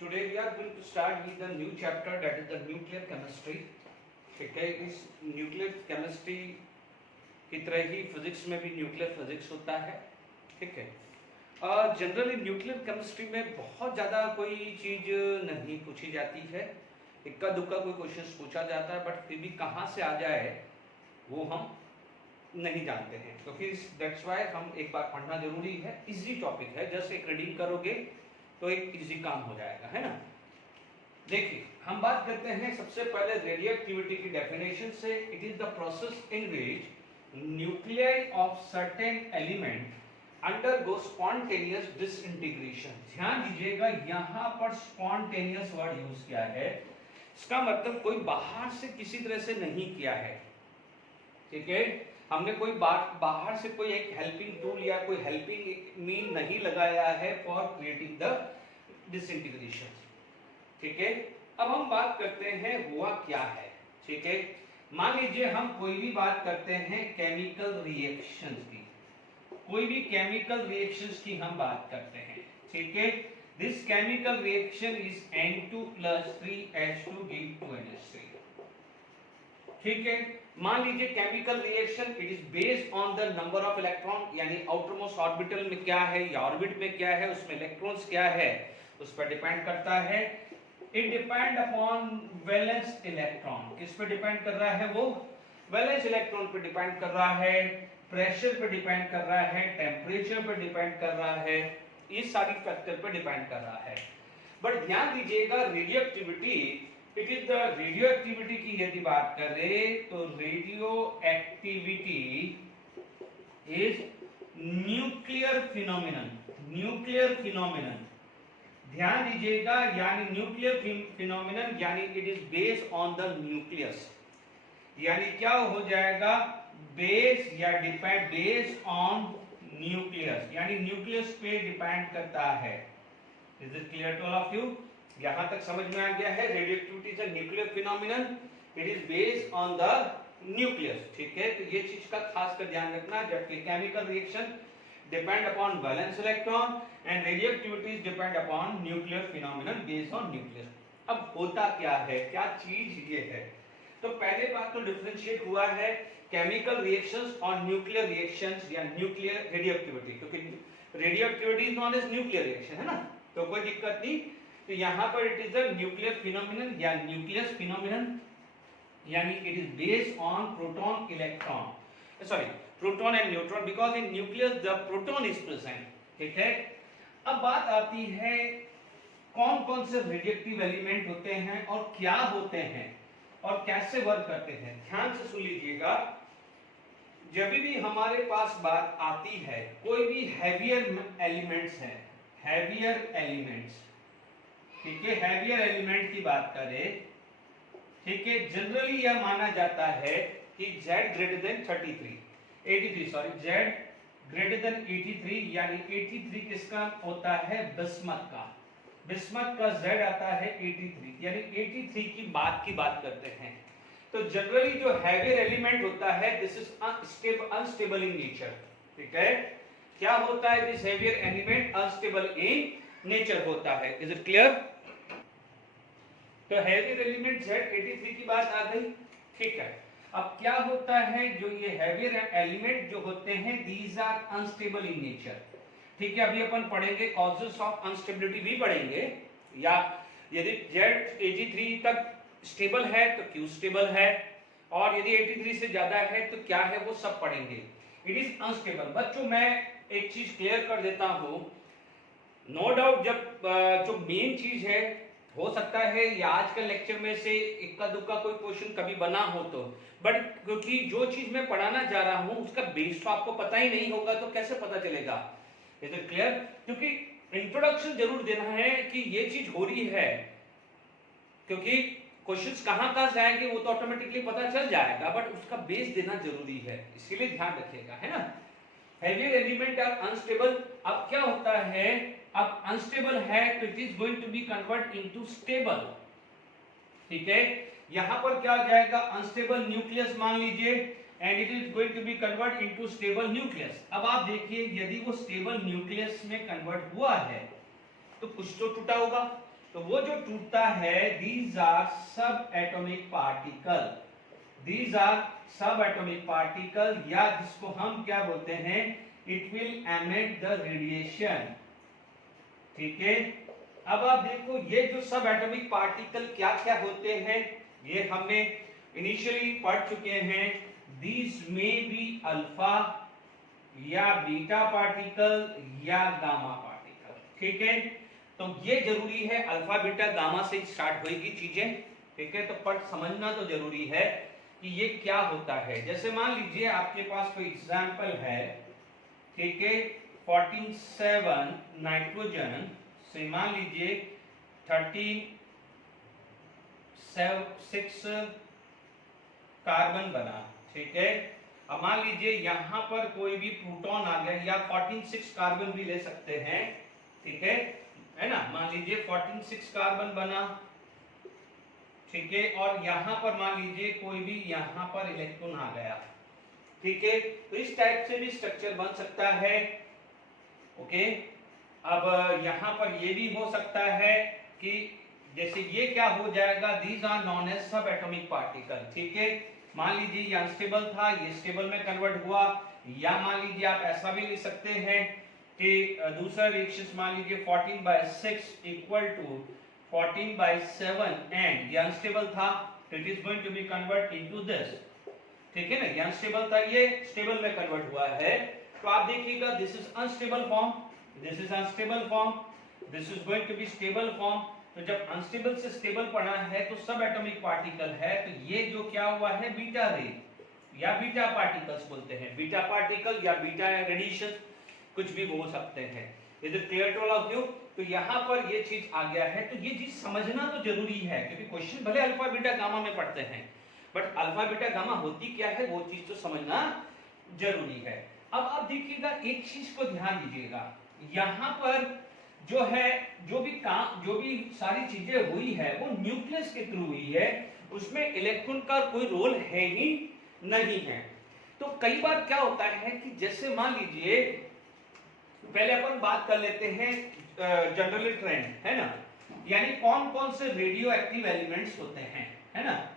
Today we are going to start with the new chapter, that is the nuclear chemistry. ठीक है, इस nuclear chemistry की तरह ही physics में भी न्यूक्लियर फिजिक्स होता है. ठीक है, जनरली न्यूक्लियर केमिस्ट्री में बहुत ज़्यादा कोई चीज़ नहीं पूछी जाती है, इक्का दुक्का कोई क्वेश्चन पूछा जाता है, बट फिर भी कहाँ से आ जाए वो हम नहीं जानते हैं. तो फिर दैट्स वाई हम एक बार पढ़ना जरूरी है. इजी टॉपिक है, जस्ट एक रीडिंग करोगे तो एक इजी काम हो जाएगा, है ना. देखिए, हम बात करते हैं सबसे पहले रेडियो एक्टिविटी की डेफिनेशन से. It is the process in which nuclei of certain element undergo spontaneous disintegration. ध्यान दीजिएगा, यहाँ पर स्पॉन्टेनियस वर्ड यूज किया है. इसका मतलब कोई बाहर से किसी तरह से नहीं किया है. ठीक है, हमने कोई बाहर से कोई एक हेल्पिंग टूल या कोई हेल्पिंग मीन नहीं लगाया है फॉर क्रिएटिंग द डिसइंटीग्रेशन. ठीक है, अब हम बात करते हैं हुआ क्या है. ठीक है, मान लीजिए हम कोई भी बात करते हैं केमिकल रिएक्शंस की, कोई भी केमिकल रिएक्शंस की हम बात करते हैं. ठीक है, this chemical reaction is N2 + 3H2 give 2NH3. ठीक है, मान लीजिए chemical reaction it is based on the number of electron, यानी आउटरमोस्ट ऑर्बिटल में क्या है या ऑर्बिट में क्या है, उसमें इलेक्ट्रॉन्स क्या है, उस पर डिपेंड करता है. It depend upon valence electron. किस पे डिपेंड कर रहा है? वो वैलेंस इलेक्ट्रॉन पे डिपेंड कर रहा है, प्रेशर पे डिपेंड कर रहा है, टेम्परेचर पे डिपेंड कर रहा है, इस सारी फैक्टर पे डिपेंड कर रहा है. बट ध्यान दीजिएगा, radioactivity it is the radioactivity की यदि बात करें तो radioactivity is nuclear phenomenon. Nuclear phenomenon, ध्यान दीजिएगा, यानी न्यूक्लियर फिनोमिनन यानी it is based on the nucleus. यानी क्या हो जाएगा? बेस या डिपेंड बेस्ड ऑन न्यूक्लियस, यानी न्यूक्लियस पे डिपेंड करता है. Is it clear to all of you? यहां तक समझ में आ गया है. Radioactivity is a nuclear phenomenon, it is based on the nucleus. ठीक है, तो ये चीज का खास कर ध्यान रखना, जबकि chemical reaction depend upon valence electron and radio activities depend upon nuclear phenomenon based on nucleus. अब होता क्या है, क्या चीज ये है? तो पहले बात तो डिफरेंशिएट हुआ है केमिकल रिएक्शंस और न्यूक्लियर रिएक्शंस या न्यूक्लियर रेडियो एक्टिविटी, क्योंकि radioactivity is known as nuclear reaction, है ना, तो कोई दिक्कत नहीं. तो यहां पर it is a nuclear phenomenon या न्यूक्लियस फिनोमिनन, यानी it is based on proton electron, sorry proton and neutron, because in nucleus the proton is present. ठीक है, अब बात आती है कौन कौन से रेडियोएक्टिव एलिमेंट होते हैं और क्या होते हैं और कैसे वर्क करते हैं. ध्यान से सुन लीजिएगा, जब भी हमारे पास बात आती है कोई भी हैवियर एलिमेंट्स हैं, हैवियर एलिमेंट्स, ठीक है, हैवियर एलिमेंट की बात करें, ठीक है, जनरली यह माना जाता है कि Z greater than 83 sorry Z greater than 83, यानी 83 किसका होता है? बिस्मथ का. बिस्मथ का Z आता है 83, यानी 83 की बात करते हैं. तो जनरली जो हैवियर एलिमेंट होता है this is unstable in nature. ठीक है, क्या होता है? This heavier element unstable in nature होता है. Is it clear? तो हैवियर एलिमेंट Z83 की बात आ गई. ठीक है, अब क्या होता है? जो ये हैवियर एलिमेंट जो होते हैं these are unstable in nature. ठीक है, अभी अपन पढ़ेंगे कॉजेस ऑफ अनस्टेबिलिटी भी पढ़ेंगे, या यदि Z83 तक स्टेबल है तो क्यों स्टेबल है, और यदि 83 से ज्यादा है तो क्या है, वो सब पढ़ेंगे. It is unstable. बच्चों मैं एक चीज क्लियर कर देता हूं, नो डाउट जब जो मेन चीज है, हो सकता है या आज के लेक्चर में से इक्का दुक्का कोई क्वेश्चन कभी बना हो तो, बट क्योंकि जो चीज मैं पढ़ाना जा रहा हूं उसका बेस तो आपको पता ही नहीं होगा तो कैसे पता चलेगा. Is it clear? क्योंकि इंट्रोडक्शन जरूर देना है कि ये चीज हो रही है, क्योंकि क्वेश्चंस कहां से आएंगे वो तो ऑटोमेटिकली पता चल जाएगा, बट उसका बेस देना जरूरी है, इसलिए ध्यान रखिएगा, है ना. Heavier element are unstable. अब क्या होता है? अब अनस्टेबल है तो it is going to be convert into stable. ठीक है, यहां पर क्या आ जाएगा? अनस्टेबल न्यूक्लियस मान लीजिए, and it is going to be convert into stable nucleus. अब आप देखिए, यदि वो स्टेबल न्यूक्लियस में कन्वर्ट हुआ है तो कुछ तो टूटा होगा. तो वो जो टूटता है, दीज आर सब एटॉमिक पार्टिकल, दीज आर सब एटॉमिक पार्टिकल, या जिसको हम क्या बोलते हैं, it will emit the radiation. ठीक है, अब आप देखो ये जो सब एटॉमिक पार्टिकल क्या क्या होते हैं, ये हमने इनिशियली पढ़ चुके हैं। दीज में बी अल्फा या बीटा पार्टिकल या गामा पार्टिकल। ठीक है, तो ये जरूरी है, अल्फा बीटा गामा से स्टार्ट होगी चीजें। ठीक है, तो पढ़ समझना तो जरूरी है कि ये क्या होता है। जैसे मान लीजिए आपके पास कोई एग्जांपल है, ठीक है, 47 नाइट्रोजन से मान लीजिए 36 कार्बन बना। ठीक है, अब मान लीजिए यहां पर कोई भी प्रोटॉन आ गया, या 46 कार्बन भी ले सकते हैं। ठीक है ना, मान लीजिए 46 कार्बन बना। ठीक है, और यहां पर मान लीजिए कोई भी यहां पर इलेक्ट्रॉन आ गया। ठीक है, तो इस टाइप से भी स्ट्रक्चर बन सकता है। ओके, अब यहां पर ये भी हो सकता है कि जैसे ये क्या हो जाएगा, दीज आर नॉन एज सब एटॉमिक पार्टिकल। ठीक है, मान लीजिए ये अनस्टेबल था, ये स्टेबल में कन्वर्ट हुआ, या मान लीजिए आप ऐसा भी लिख सकते हैं कि दूसरा रिएक्शन मान लीजिए 14/6 इक्वल टू 14/7 एंड ये अनस्टेबल था, it is going to be convert into this. ठीक है ना, ये अनस्टेबल था, ये स्टेबल में कन्वर्ट हुआ है। तो आप देखिएगा this is unstable form, this is unstable form, this is going to be stable form. तो जब अनस्टेबल से स्टेबल पढ़ा है तो सब एटॉमिक पार्टिकल है, तो ये जो क्या हुआ है, बीटा रे या बीटा पार्टिकल्स बोलते हैं, बीटा पार्टिकल या बीटा रेडिएशन, कुछ भी बोल सकते हैं। Is it clear to all of you? तो यहाँ पर ये चीज आ गया है, तो ये चीज समझना तो जरूरी है, क्योंकि क्वेश्चन भले अल्फा बीटा गामा में पढ़ते हैं, बट अल्फा बीटा गामा होती क्या है वो चीज तो समझना जरूरी है। अब आप देखिएगा एक चीज को ध्यान दीजिएगा, यहाँ पर जो है जो भी सारी चीजें हुई है वो न्यूक्लियस के थ्रू हुई है, उसमें इलेक्ट्रॉन का कोई रोल है ही नहीं है। तो कई बार क्या होता है कि जैसे मान लीजिए पहले अपन बात कर लेते हैं जनरली ट्रेंड, है ना, यानी कौन कौन से रेडियो एक्टिव एलिमेंट्स होते हैं, है ना।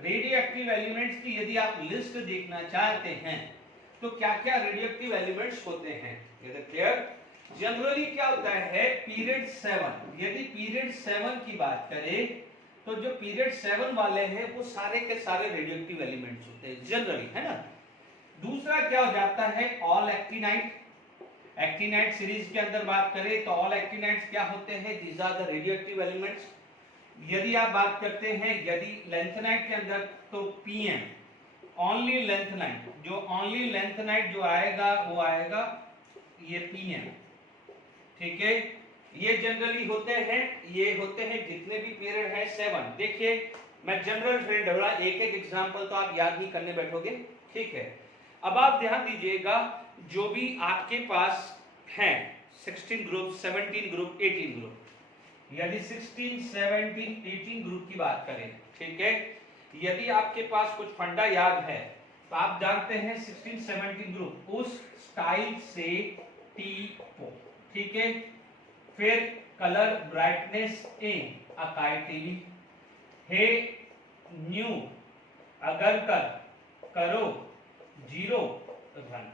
रेडियो एक्टिव एलिमेंट्स की यदि आप लिस्ट देखना चाहते हैं तो क्या क्या रेडियो एक्टिव एलिमेंट्स होते हैं, ये क्लियर। जनरली क्या होता है, पीरियड 7, यदि पीरियड 7 की बात करें तो जो पीरियड 7 वाले हैं वो सारे के सारे रेडियोएक्टिव एलिमेंट्स होते हैं जनरली, है ना। दूसरा क्या हो जाता है, ऑल एक्टिनाइट, एक्टिनाइट सीरीज के अंदर बात करें तो ऑल एक्टिनाइट्स क्या होते हैं, these are the radioactive elements. यदि आप बात करते हैं यदि लेंथेनाइट के अंदर तो पीएम, ओनली लेंथेनाइट, जो ओनली लेंथेनाइट जो आएगा वो आएगा ये पीएम। ठीक है, ये जनरली होते हैं, ये होते हैं जितने भी पीरियड है 7। देखिए मैं जनरल ट्रेंड बोला, एक एक एग्जांपल तो आप याद नहीं करने बैठोगे। ठीक है, अब आप ध्यान दीजिएगा जो भी आपके पास हैं 16 ग्रुप, 17 ग्रुप, 18 ग्रुप, यदि 16, 17, 18 ग्रुप की बात करें, ठीक है, यदि आपके पास कुछ फंडा याद है तो आप जानते हैं 16, 17 ग्रुप उस स्टाइल से टी ओ। ठीक है, फिर कलर ब्राइटनेस इन अकाइटिव, हे न्यू अगर कर करो जीरो रन।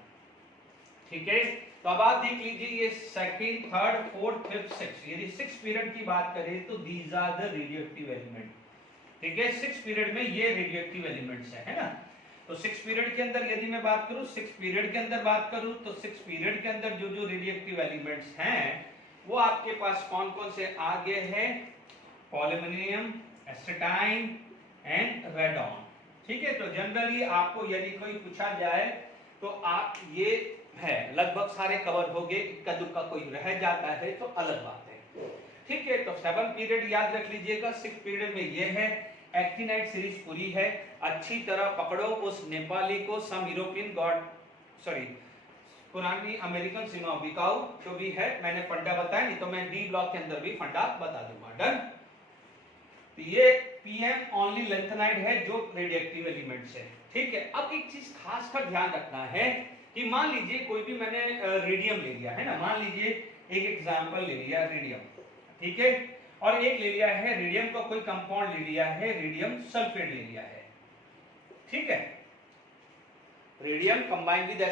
ठीक है, तो अब आप देख लीजिए ये second, third, fourth, fifth, six, यदि 6 पीरियड की बात करें तो these are the radioactive element. ठीक है, 6 पीरियड में ये रेडियोएक्टिव एलिमेंट्स है ना। तो 6 पीरियड के अंदर यदि मैं बात करूं, 6 पीरियड के अंदर बात करूं तो 6 पीरियड के अंदर जो जो रेडियोएक्टिव एलिमेंट्स हैं वो आपके पास कौन कौन से आ गए हैं, पॉलिमोनियम, एसिटाइन एंड रेडॉन। ठीक है, तो जनरली आपको यदि कोई पूछा जाए तो आप ये है लगभग सारे कवर हो गए, इक्का दुक्का कोई रह जाता है तो अलग बात है। ठीक है, तो 7 पीरियड याद रख लीजिएगा, 6 पीरियड में ये है, एक्टिनाइट सीरीज पूरी है, अच्छी तरह पकड़ो उस नेपाली को, सम यूरोपियन गॉड सॉरी पुरानी अमेरिकन सिनेमा बिकाऊ जो भी है, मैंने फंडा बताया, नहीं तो मैं डी ब्लॉक के अंदर भी फंडा बता दूंगा। डन। तो ये पीएम ओनली लेंथेनाइट है जो रेडियोएक्टिव एलिमेंट्स है। ठीक है, अब एक चीज खास कर ध्यान रखना है कि मान लीजिए कोई भी मैंने रेडियम ले लिया है ना, मान लीजिए एक एग्जांपल ले लिया रेडियम। ठीक है, और एक ले लिया है रेडियम का कोई कंपाउंड ले लिया है, रेडियम सल्फेट ले लिया है, ठीक है। रेडियम कंबाइंड विद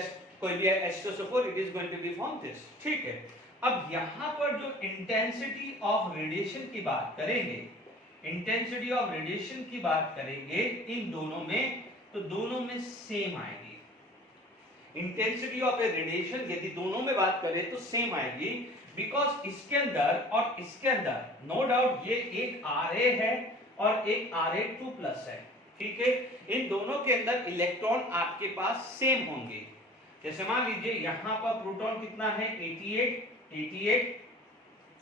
कोई भी H2SO4 it is going to be form this, ठीक है। अब यहां पर जो इंटेंसिटी ऑफ रेडिएशन की बात करेंगे, इंटेंसिटी ऑफ रेडिएशन की बात करेंगे इन दोनों में, तो दोनों में सेम आएगी। इंटेंसिटी ऑफ ए रेडिएशन यदि दोनों में बात करें तो सेम आएगी, बिकॉज इसके अंदर और इसके अंदर नो डाउट ये एक Ra है और एक Ra2+ है, ठीक है। इन दोनों के अंदर इलेक्ट्रॉन आपके पास सेम होंगे। जैसे मान लीजिए यहां पर प्रोटॉन कितना है 88,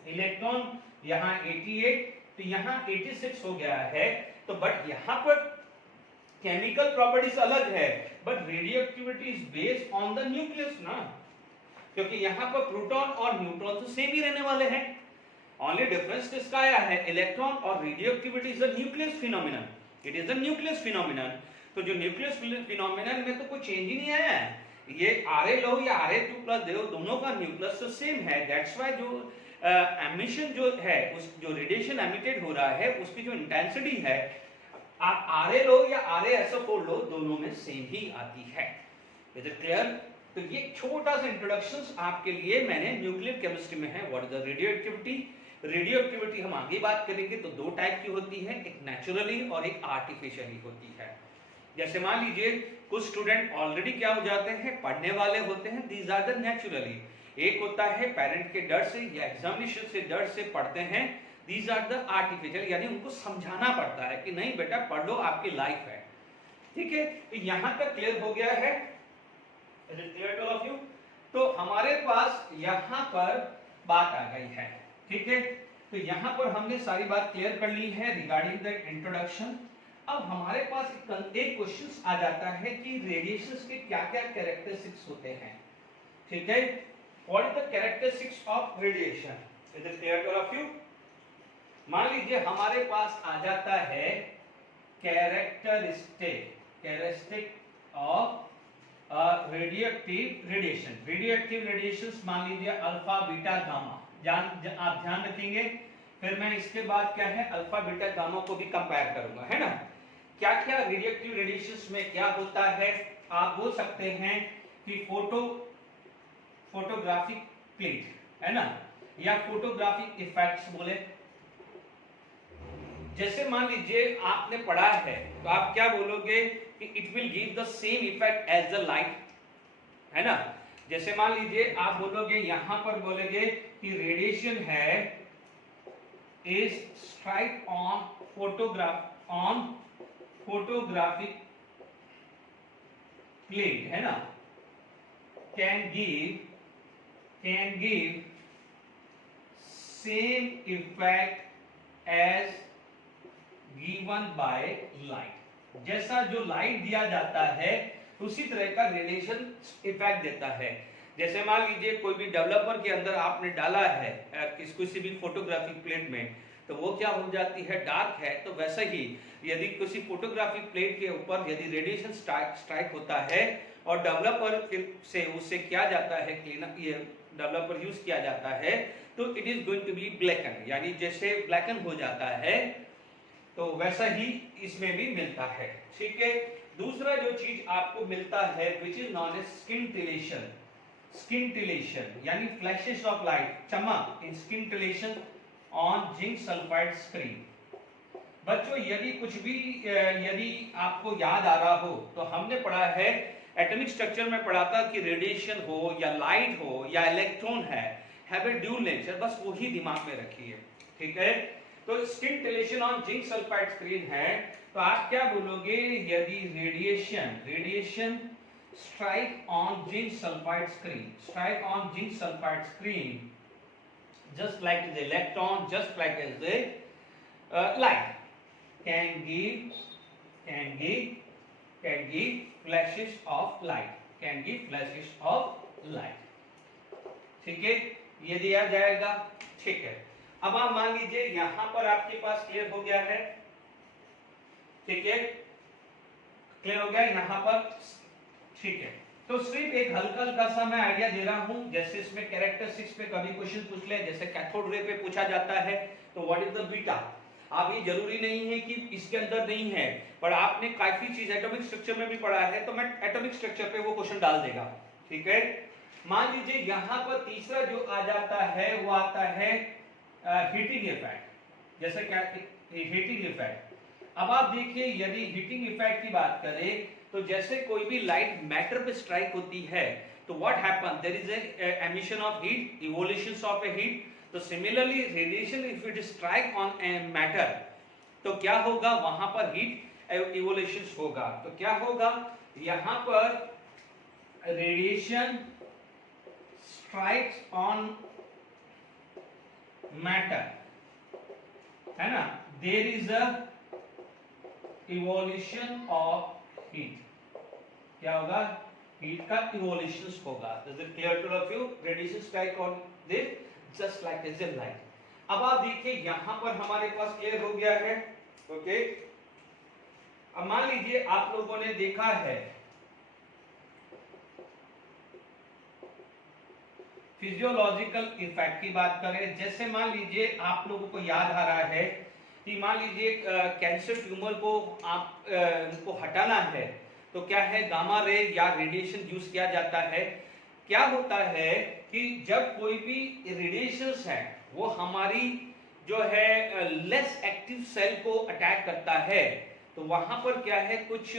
इलेक्ट्रॉन यहां 88, तो यहां 86 हो गया है। तो बट यहां पर केमिकल प्रॉपर्टीज अलग है, but radio activity is based on the nucleus ना, क्योंकि यहां पर प्रोटॉन और न्यूट्रॉन तो सेम ही रहने वाले हैं। ओनली डिफरेंस किसका आया है, इलेक्ट्रॉन और radio activity is a nucleus phenomenon, it is a nucleus phenomenon. तो जो न्यूक्लियस फिनोमेनन में तो कोई चेंज ही नहीं आया है, ये Ra लो या Ra2+ दो, दोनों का न्यूक्लियस तो सेम है। दैट्स व्हाई जो एमिशन जो है, उस जो रेडिएशन एमिटेड हो रहा है उसकी जो इंटेंसिटी है, आप Ra लो या RaSO4 लो, दोनों में सेम ही आती है। Is it clear? तो ये छोटा सा इंट्रोडक्शन आपके लिए मैंने न्यूक्लियर केमिस्ट्री में है, what is the radio activity. Radio activity हम आगे बात करेंगे तो दो टाइप की होती है, एक नेचुरली और एक आर्टिफिशियली होती है। जैसे मान लीजिए कुछ स्टूडेंट ऑलरेडी क्या हो जाते हैं, पढ़ने वाले होते हैं, दीज आर द नेचुरली। एक होता है पेरेंट के डर से या एग्जामिनेशन से डर से पढ़ते हैं, दीज आर द आर्टिफिशियल, यानी उनको समझाना पड़ता है कि नहीं बेटा पढ़ लो, आपकी लाइफ है, ठीक है। तो यहां तक क्लियर हो गया है, is it clear to all of you? तो हमारे पास यहां पर बात आ गई है, ठीक है। तो यहां पर हमने सारी बात क्लियर कर ली है रिगार्डिंग द इंट्रोडक्शन। अब हमारे पास एक क्वेश्चन आ जाता है कि रेडिएशंस के क्या-क्या कैरेक्टरिस्टिक्स होते हैं, ठीक है। What is the characteristics of radiation, is it clear to all of you? मान लीजिए हमारे पास आ जाता है characteristic of radioactive radiation. Radioactive radiations मान लीजिए अल्फा, बीटा, गामा, आप ध्यान रखेंगे। फिर मैं इसके बाद क्या है अल्फा, बीटा, गामा को भी कंपेयर करूंगा, है ना। क्या क्या रेडियोएक्टिव रेडिएशंस में क्या होता है, आप बोल सकते हैं कि फोटोग्राफिक प्लेट, है ना, या फोटोग्राफिक इफेक्ट्स बोले। जैसे मान लीजिए आपने पढ़ा है तो आप क्या बोलोगे कि it will give the same effect as the light, है ना। जैसे मान लीजिए आप बोलोगे, यहां पर बोलेंगे कि रेडिएशन है is strike on photographic plate, है ना, can give same effect as given by light. जैसा जो लाइट दिया जाता है उसी तरह का रेडिएशन इफेक्ट देता है। जैसे मान लीजिए कोई भी डेवलपर के अंदर आपने डाला है किसी भी फोटोग्राफिक प्लेट में, तो वो क्या हो जाती है, डार्क है। तो वैसा ही यदि किसी फोटोग्राफिक प्लेट के ऊपर यदि रेडिएशन स्ट्राइक होता है और डेवलपर से उससे किया जाता है क्लीनअप, ये डेवलपर यूज किया जाता है, तो it is going to be blacken, यानी जैसे ब्लैकन हो जाता है, तो वैसा ही इसमें भी मिलता है, ठीक है। दूसरा जो चीज आपको मिलता है विच इज नॉन एज स्किंटिलेशन, यानी फ्लैशेस ऑफ लाइट, चमक इन स्किंटिलेशन ऑन जिंक सल्फाइड स्क्रीन। बच्चों यदि कुछ भी यदि आपको याद आ रहा हो तो हमने पढ़ा है एटॉमिक स्ट्रक्चर में पढ़ा था कि रेडिएशन हो या लाइट हो या electron have a dual nature, बस वही दिमाग में रखिए, ठीक है। तो स्किंटिलेशन ऑन जिंक सल्फाइड स्क्रीन है, तो आप क्या बोलोगे, यदि radiation strike on zinc sulfide screen just like the electron, just like as the light can give flashes of light, ठीक है, ये दिया जाएगा, ठीक है। अब आप मान लीजिए यहां पर आपके पास क्लियर हो गया है, ठीक है, क्लियर हो गया यहां पर, ठीक है। तो सिर्फ एक हल्का हल्का सा मैं आइडिया दे रहा हूं, जैसे इसमें कैरेक्टरिस्टिक्स पे कभी क्वेश्चन पूछ ले, जैसे कैथोड रे पे पूछा जाता है तो व्हाट इज द बीटा। अब ये जरूरी नहीं है कि इसके अंदर नहीं है, पर आपने काफी चीज एटॉमिक स्ट्रक्चर में भी पढ़ा है, तो मैं एटॉमिक स्ट्रक्चर पे वो क्वेश्चन डाल देगा, ठीक है। मान लीजिए यहां पर तीसरा जो आ जाता है वो आता है हीटिंग इफेक्ट, जैसे क्या हीटिंग इफेक्ट। अब आप देखिए यदि हीटिंग इफेक्ट की बात करें तो जैसे कोई भी लाइट मैटर पे स्ट्राइक होती है तो what happen, there is an emission of heat, evolution of a heat. तो similarly radiation if it strike on a matter तो क्या होगा, वहां पर हीट इवोल्यूशन होगा। तो क्या होगा, यहां पर रेडिएशन स्ट्राइक्स ऑन मैटर, है ना, there is a evolution of heat. क्या होगा, हीट का इवोल्यूशन होगा। Is it clear to all of you? Radiation strike on this just like as a light. अब आप देखिए यहां पर हमारे पास क्लियर हो गया है, ओके। अब मान लीजिए आप लोगों ने देखा है फिजियोलॉजिकल इफेक्ट की बात करें, जैसे मान लीजिए आप लोगों को याद आ रहा है कि मान लीजिए कैंसर ट्यूमर को आप उनको हटाना है तो क्या है, गामा रे या रेडिएशन यूज किया जाता है। क्या होता है कि जब कोई भी रेडिएशंस है वो हमारी जो है लेस एक्टिव सेल को अटैक करता है तो वहां पर क्या है, कुछ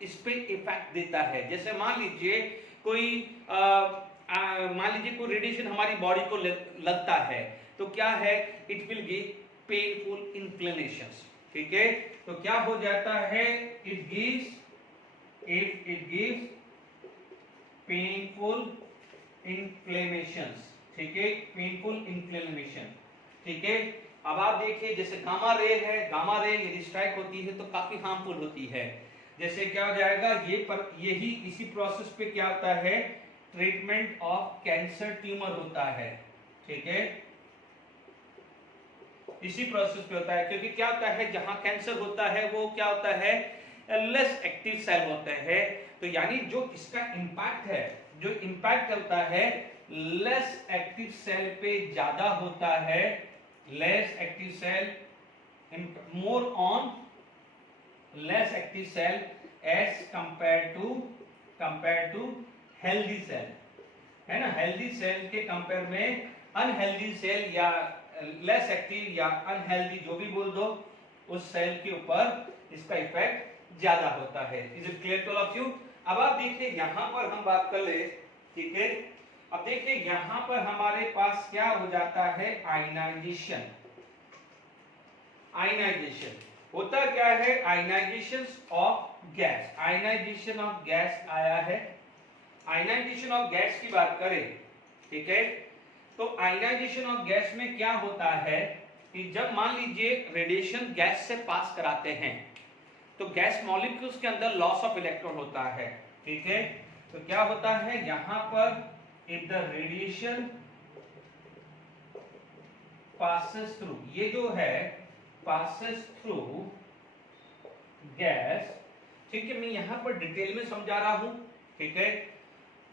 इस पे इफेक्ट देता है। जैसे मान लीजिए कोई मान लीजिए कोई रेडिएशन हमारी बॉडी को लगता है तो क्या है, इट विल गिव पेनफुल इंफ्लेमेशंस, ठीक है। तो क्या हो जाता है, इट गिव्स पेनफुल इन्फ्लेमेशंस, ठीक है, पेनफुल इन्फ्लेमेशन, ठीक है। अब आप देखिए जैसे गामा रे है, गामा रे यदि स्ट्राइक होती है तो काफी हार्मफुल होती है। जैसे क्या हो जाएगा, ये पर यही इसी प्रोसेस पे क्या होता है, ट्रीटमेंट ऑफ कैंसर ट्यूमर होता है, ठीक है, इसी प्रोसेस पे होता है। क्योंकि क्या होता है, जहां कैंसर होता है वो क्या होता है, लेस एक्टिव सेल होते हैं। तो यानी जो इसका इंपैक्ट है, जो इंपैक्ट होता है लेस एक्टिव सेल पे ज्यादा होता है, less active cell, more on less active cell as compare to healthy cell, है ना। हेल्दी सेल के कंपेयर में अनहेल्दी सेल या लेस एक्टिव या अनहेल्दी जो भी बोल दो, उस सेल के ऊपर इसका इफेक्ट ज्यादा होता है। Is it clear to all of you? अब आप देखिए यहां पर हम बात कर ले, ठीक है। अब देखिए यहां पर हमारे पास क्या हो जाता है, आयनाइजेशन। आयनाइजेशन होता क्या है, ionisation of gas, ionisation of gas आया है। आयनाइजेशन ऑफ गैस की बात करें, ठीक है, तो आयनाइजेशन ऑफ गैस में क्या होता है कि जब मान लीजिए रेडिएशन गैस से पास कराते हैं तो गैस मॉलिक्यूल्स के अंदर लॉस ऑफ इलेक्ट्रॉन होता है, ठीक है। तो क्या होता है यहां पर, if the radiation passes through, ये जो है passes थ्रू गैस, ठीक है, मैं यहां पर डिटेल में समझा रहा हूं, ठीक है,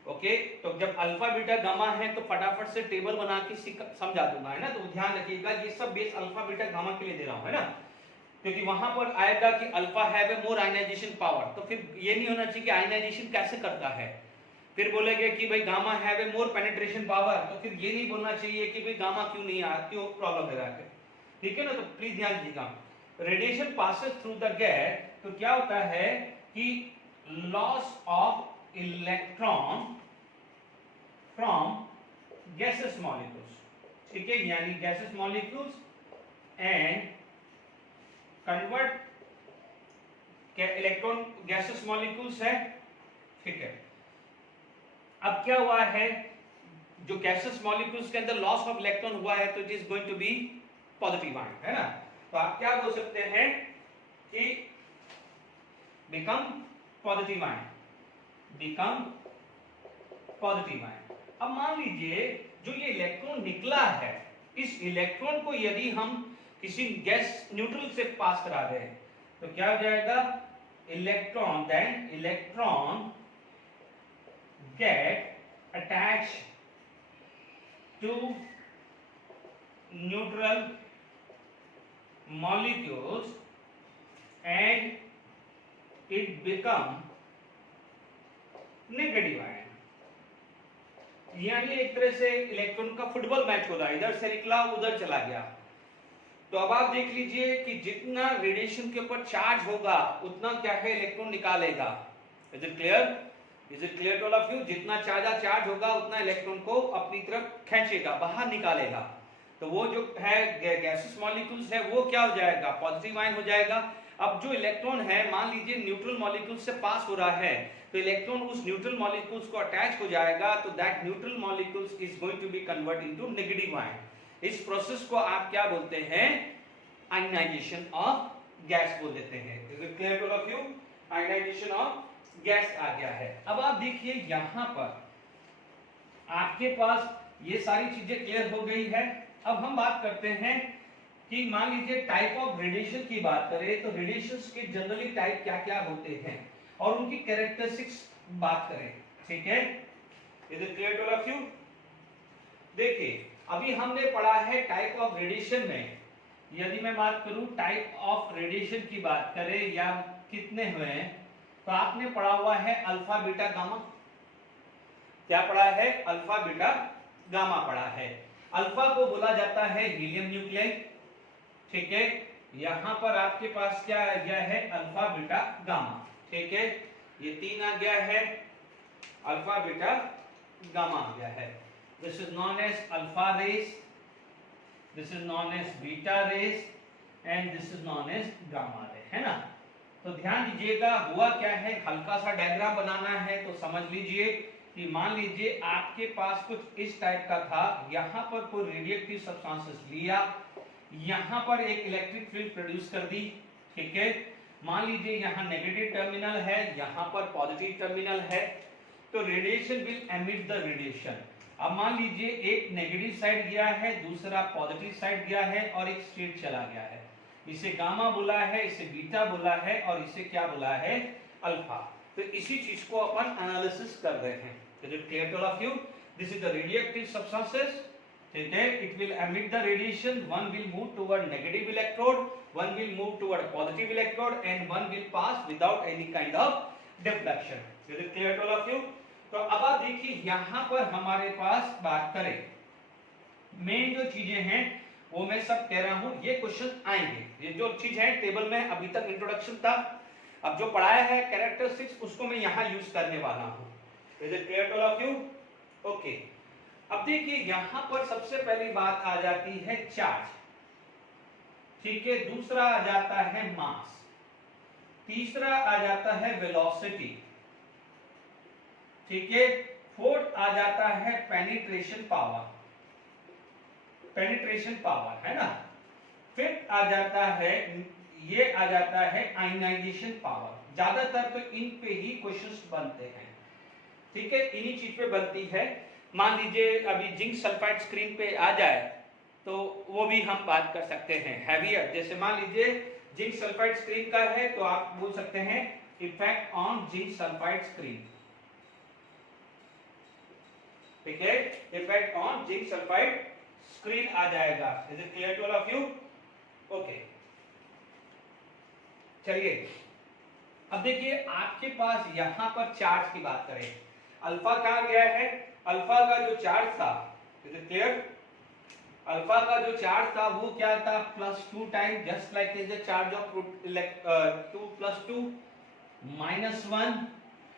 ओके। तो जब अल्फा बीटा गामा है तो फटाफट से टेबल बना के समझा दूंगा, है ना। तो ध्यान रखिएगा ये सब बेस अल्फा बीटा गामा के लिए दे रहा हूं, है ना, क्योंकि वहां पर आएगा कि alpha have a more ionisation power, तो फिर ये नहीं होना चाहिए कि आयनाइजेशन कैसे करता है, फिर बोलेंगे कि भाई gamma have a more penetration power, तो फिर ये नहीं बोलना चाहिए कि भाई गामा क्यों नहीं आ, क्यों प्रॉब्लम दे रहा है, ठीक है ना। तो प्लीज ध्यान दीजिएगा, radiation passes through the gas, तो क्या होता है कि loss of electron from gases molecules, ठीक है, यानी gases molecules and convert electron gases molecules है, ठीक है। अब क्या हुआ है, जो गैसेस मॉलिक्यूल्स के अंदर लॉस ऑफ इलेक्ट्रॉन हुआ है तो it is going to be positive ion, है ना। तो आप क्या बोल सकते हैं कि become positive ion, become positive ion. अब मान लीजिए जो ये इलेक्ट्रॉन निकला है, इस इलेक्ट्रॉन को यदि हम किसी गैस न्यूट्रल से पास करा दें तो क्या हो जाएगा, electron, then electron get attached to neutral molecules and it become negative ion। यानी एक तरह से इलेक्ट्रॉन का फुटबॉल मैच हो रहा है, इधर से निकला उधर चला गया। तो अब आप देख लीजिए कि जितना रेडिएशन के ऊपर चार्ज होगा उतना क्या है इलेक्ट्रॉन निकालेगा। Is it clear? Is it clear to all of you? जितना ज्यादा चार्ज होगा उतना इलेक्ट्रॉन को अपनी तरफ खींचेगा, बाहर निकालेगा। तो वो जो है गैसेस मॉलिक्यूल्स है वो क्या हो जाएगा, पॉजिटिव आयन हो जाएगा। अब जो इलेक्ट्रॉन है मान लीजिए न्यूट्रल मॉलिक्यूल से पास हो रहा है, तो इलेक्ट्रॉन उस न्यूट्रल मॉलिक्यूल्स को अटैच हो जाएगा, तो that neutral molecules is going to be convert into negative ion. इस प्रोसेस को आप क्या बोलते हैं, आयनाइजेशन ऑफ गैस बोल देते हैं। Is it clear to all of you? Ionization of gas आ गया है। अब आप देखिए यहां पर आपके पास ये सारी चीजें क्लियर हो गई है। अब हम बात करते हैं कि मान लीजिए टाइप ऑफ रेडिएशन की बात करें तो रेडिएशंस के जनरली टाइप क्या क्या होते हैं और उनकी कैरेक्टरिस्टिक्स बात करें, ठीक है? Is it clear to all of you? देखिए अभी हमने पढ़ा है टाइप ऑफ रेडिएशन में, यदि मैं बात करूं टाइप ऑफ रेडिएशन की बात करें या कितने हुए हैं, तो आपने पढ़ा हुआ है अल्फा बीटा गामा। क्या पढ़ा है? अल्फा बीटा गामा पढ़ा है। अल्फा को बोला जाता है हीलियम न्यूक्लियाई, ठीक है? यहां पर आपके पास क्या आ गया है, अल्फा बीटा गामा, ठीक है? ये तीन आ गया है, अल्फा बीटा गामा आ गया है। This is known as alpha rays, this is known as beta rays and this is known as gamma ray, है ना? तो ध्यान दीजिएगा हुआ क्या है, हल्का सा डायग्राम बनाना है तो समझ लीजिए कि मान लीजिए आपके पास कुछ इस टाइप का था, यहाँ पर कोई रेडियोएक्टिव सब्सटेंसेस लिया, यहाँ पर एक इलेक्ट्रिक फील्ड प्रोड्यूस कर दी, ठीक है? मान लीजिए यहाँ नेगेटिव टर्मिनल है, यहाँ पर पॉजिटिव टर्मिनल है, तो radiation will emit the radiation. अब मान लीजिए एक नेगेटिव साइड गया है, दूसरा पॉजिटिव साइड गया है और एक स्ट्रेट चला गया है। इसे गामा बोला है, इसे बीटा बोला है और इसे क्या बोला है, अल्फा। तो इसी चीज को अपन एनालिसिस कर रहे हैं। Is it clear to all of you? This is the radioactive substances. ठीक है? It will emit the radiation. One will move toward negative electrode, one will move toward positive electrode, and one will pass without any kind of deflection. Is it clear to all of you? तो अब आप देखिए यहाँ पर हमारे पास बात करें, main जो चीजें हैं वो मैं सब कह रहा हूँ, ये क्वेश्चन आएंगे। ये जो चीज है टेबल में अभी तक इंट्रोडक्शन था, अब जो पढ़ाया है कैरेक्टरिस्टिक्स उसको मैं यहाँ यूज करने वाला हूँ। Is it clear to all of you? Okay. अब देखिए यहां पर सबसे पहली बात आ जाती है चार्ज, ठीक है? दूसरा आ जाता है मास, तीसरा आ जाता है वेलोसिटी, ठीक है? फोर्थ आ जाता है पेनिट्रेशन पावर, है ना? फिफ्थ आ जाता है, ये आ जाता है आयनाइजेशन पावर। ज्यादातर तो इन पे ही क्वेश्चंस बनते हैं, ठीक है? इन्हीं चीज पे बनती है। मान लीजिए अभी जिंक सल्फाइड स्क्रीन पे आ जाए तो वो भी हम बात कर सकते हैं। हैवियर जैसे मान लीजिए जिंक सल्फाइड स्क्रीन का है तो आप बोल सकते हैं effect on zinc sulphide screen, ठीक है? Effect on zinc sulphide screen आ जाएगा। Is it clear to all of you? Okay, चलिए अब देखिए आपके पास यहां पर चार्ज की बात करें, अल्फा कहा गया है, अल्फा का जो चार्ज था, इज इट क्लियर? अल्फा का जो चार्ज था वो क्या था, +2 time, just like is the charge of 2 + 2 -1,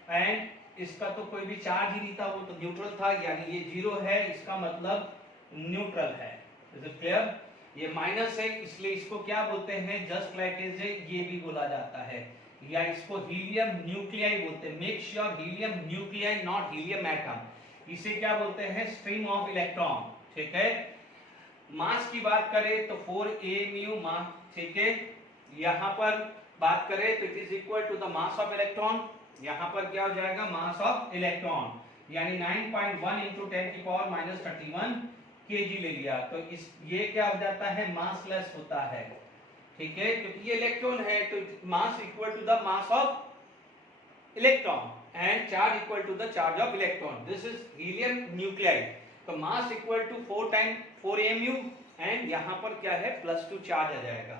and इसका तो कोई भी चार्ज ही नहीं था, वो तो न्यूट्रल था, यानी ये 0 है, इसका मतलब न्यूट्रल है। Is it clear? ये माइनस है इसलिए इसको क्या बोलते हैं, जस्ट लाइक इज ये भी बोला जाता है, या इसको हीलियम न्यूक्लियाई बोलते हैं। Make sure helium nuclei, not helium atom. इसे क्या बोलते हैं, स्ट्रीम ऑफ इलेक्ट्रॉन, ठीक है? मास की बात करें तो 4a मास, ठीक है? यहाँ पर बात करें तो it is equal to the mass of electron, यहाँ पर क्या हो जाएगा, मास ऑफ इलेक्ट्रॉन, यानी 9.1 × 10⁻31 kg ले लिया, तो इस ये क्या हो जाता है, मासलेस होता है, ठीक है? क्योंकि ये इलेक्ट्रॉन है तो mass equal to the mass of electron, and charge equal to the charge of electron. This is helium nuclide. तो mass equal to 4 times 4 mu and यहाँ पर क्या है +2 चार्ज आ जाएगा.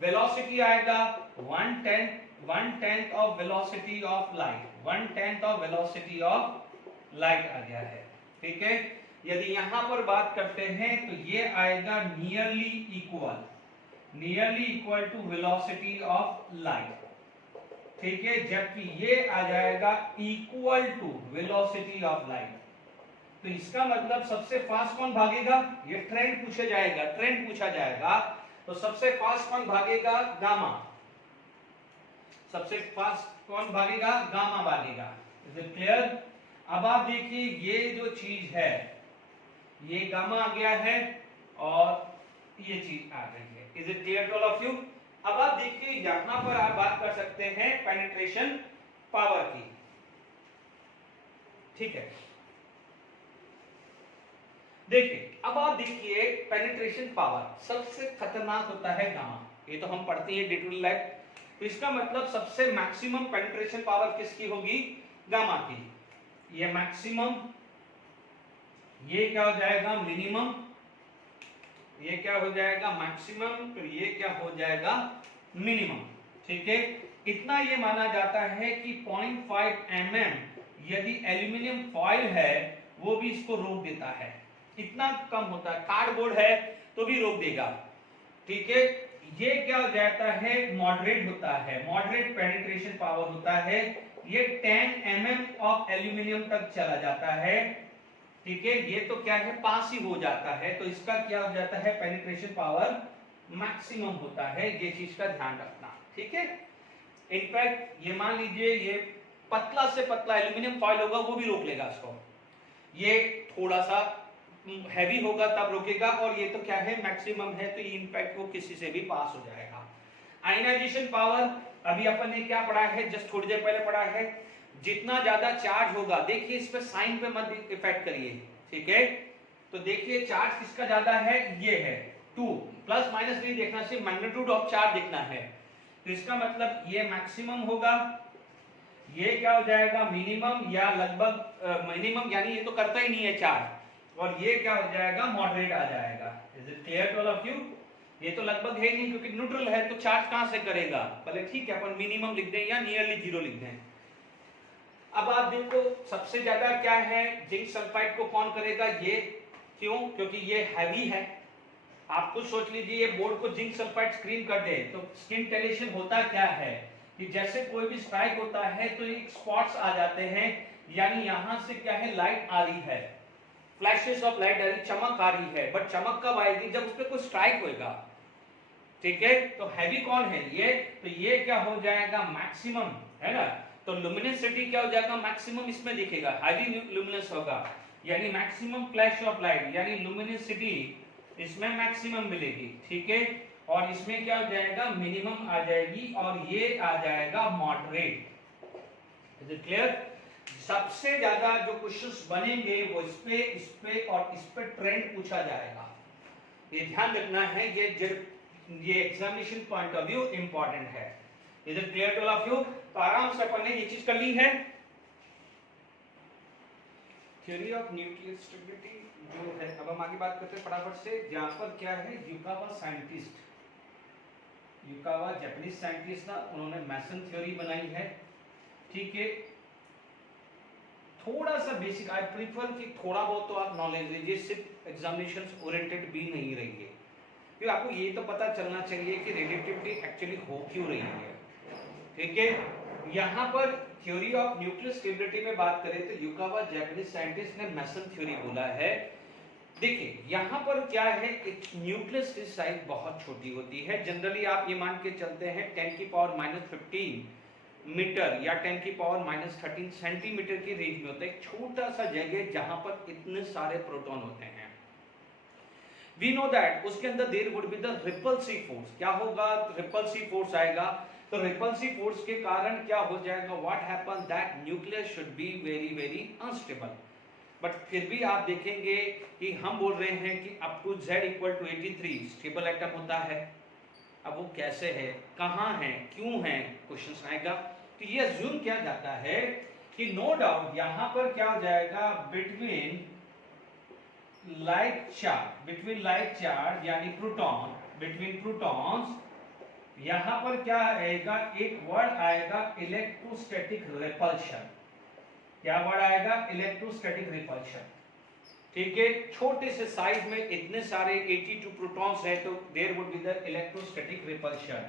वेलोसिटी आएगा 1/10 of velocity of light. 1/10 of velocity of light आ गया है. ठीक है. यदि यहाँ पर बात करते हैं तो ये आएगा nearly equal to velocity of light. ठीक है. जबकि ये आ जाएगा equal to velocity of light. तो इसका मतलब सबसे फास्ट कौन भागेगा, ये ट्रेंड पूछा जाएगा. तो सबसे फास्ट कौन भागेगा, गामा. सबसे फास्ट कौन भागेगा, गामा भागेगा. Is it clear. अब आप देखिए ये जो चीज है ये गामा आ गया है और ये चीज आ गई है. Is it clear to all of you. अब आप देखिए यहां पर आप बात कर सकते हैं पेनिट्रेशन पावर की. ठीक है. देखिए अब आप देखिए पेनिट्रेशन पावर सबसे खतरनाक होता है गामा. ये तो हम पढ़ते हैं डे टू डे लाइफ. तो इसका मतलब सबसे मैक्सिमम पेनिट्रेशन पावर किसकी होगी, गामा की. ये मैक्सिमम, ये क्या हो जाएगा मिनिमम, ये क्या हो जाएगा मैक्सिमम, तो ये क्या हो जाएगा मिनिमम. ठीक है. इतना ये माना जाता है कि 0.5 mm यदि एल्यूमिनियम फॉइल है वो भी इसको रोक देता है. इतना कम होता है. कार्डबोर्ड है तो भी रोक देगा. ठीक है. ये क्या हो जाता है मॉडरेट होता है. मॉडरेट पेनिट्रेशन पावर होता है. ये 10 mm ऑफ एल्यूमिनियम तक चला जाता है. ठीक है. ये तो क्या है पास ही हो जाता है. तो इसका क्या हो जाता है पेनिट्रेशन पावर मैक्सिमम होता है. ये चीज का ध्यान रखना. ठीक है. इनफैक्ट ये मान लीजिए ये पतला से पतला एल्यूमिनियम फॉइल होगा वो भी रोक लेगा इसको. ये थोड़ा सा हैवी होगा तब रोकेगा. और ये तो क्या है मैक्सिमम है तो इनफैक्ट वो किसी से भी पास हो जाएगा. आयनाइजेशन पावर अभी अपन ने क्या पढ़ा है, जस्ट थोड़ी देर पहले पढ़ा है. जितना ज्यादा चार्ज होगा, देखिए इस पे साइन पे मत इफेक्ट करिए. ठीक है. तो देखिए चार्ज किसका ज्यादा है, ये है 2. प्लस माइनस नहीं देखना, सिर्फ मैग्नीट्यूड ऑफ चार्ज देखना है. तो इसका मतलब ये मैक्सिमम होगा, ये क्या हो जाएगा मिनिमम या लगभग मिनिमम, यानी ये तो करता ही नहीं है चार्ज. और ये क्या हो जाएगा मॉडरेट आ जाएगा. Is it clear to all of you. ये तो लगभग है नहीं क्योंकि न्यूट्रल है तो चार्ज कहां से करेगा. भले ठीक है अपन मिनिमम लिख दें या नियरली 0 लिख दें. अब आप देखो सबसे ज्यादा क्या है जिंक सल्फाइड को कौन करेगा, ये क्यों, क्योंकि ये हैवी है. आप खुद सोच लीजिए ये बोर्ड को जिंक सल्फाइड स्क्रीन कर दे तो स्किंटेलेशन होता क्या है कि जैसे कोई भी स्ट्राइक होता है तो एक स्पॉट्स आ जाते हैं. यानी यहां से क्या है लाइट आ रही है, फ्लैशेस ऑफ लाइट आ रही, चमक आ रही है. बट चमक कब आएगी, जब उस पर कोई स्ट्राइक होगा. ठीक है. तो हैवी कौन है ये, तो ये क्या हो जाएगा मैक्सिमम है ना. तो लुमिनोसिटी क्या हो जाएगा मैक्सिमम इसमें दिखेगा, हाईली लुमिनस होगा. यानी मैक्सिमम फ्लैश ऑफ लाइट, यानी लुमिनोसिटी इसमें मैक्सिमम मिलेगी. ठीक है. और इसमें क्या हो जाएगा मिनिमम आ जाएगी और ये आ जाएगा मॉडरेट. Is it clear. सबसे ज्यादा जो क्वेश्चंस बनेंगे वो इस पे और इस पे ट्रेंड पूछा जाएगा. ये ध्यान रखना है. ये examination point of view important है. Is it clear to all of you. तो आराम से अपन ने ये चीज कर ली है. थ्योरी ऑफ न्यूक्लियर स्टेबिलिटी जो है, अब हम आगे बात करते हैं फटाफट से. यहाँ पर क्या है Yukawa scientist, Yukawa Japanese scientist था, उन्होंने मैसन थ्योरी बनाई है. ठीक है. थोड़ा सा बेसिक आई प्रीफर कि थोड़ा बहुत तो आप नॉलेज लीजिए, सिर्फ एग्जामिनेशन ओरिएंटेड भी नहीं रहिए. क्योंकि आपको ये तो पता चलना चाहिए कि रेडिएटिविटी एक्चुअली हो क्यों रही है. ठीक है. यहाँ पर थ्योरी ऑफ न्यूक्लियर स्टेबिलिटी में बात करें तो युकावा जापानीज साइंटिस्ट ने मैसन थ्योरी बोला है. देखिए यहाँ पर क्या है, न्यूक्लियस की साइज बहुत छोटी होती है. जनरली आप ये मान के चलते हैं 10⁻⁻15 मीटर या 10⁻⁻13 सेंटीमीटर की रेंज में होता है. एक छोटा सा जगह जहां पर इतने सारे प्रोटॉन होते हैं. वी नो दैट उसके अंदर there would be the repulsive force. क्या होगा, रिपल्सिव फोर्स आएगा. तो रिपल्सिव फोर्स के कारण क्या हो जाएगा, what happen that nucleus should be very very unstable. But फिर भी आप देखेंगे कि हम बोल रहे हैं कि up to Z = 83 stable atom होता है. अब वो कैसे है, कहाँ है, क्यों है, क्वेश्चन आएगा. तो ये अज्यूम किया जाता है कि नो डाउट यहां पर क्या हो जाएगा, बिटवीन लाइक चार्ज यानी प्रोटॉन, बिटवीन प्रोटॉन्स, यहां पर क्या आएगा, एक वर्ड आएगा इलेक्ट्रोस्टैटिक रिपल्शन। क्या वर्ड आएगा, इलेक्ट्रोस्टैटिक रिपल्शन। ठीक है, छोटे से साइज में इतने सारे 82 प्रोटॉन्स है तो there would be the electrostatic repulsion.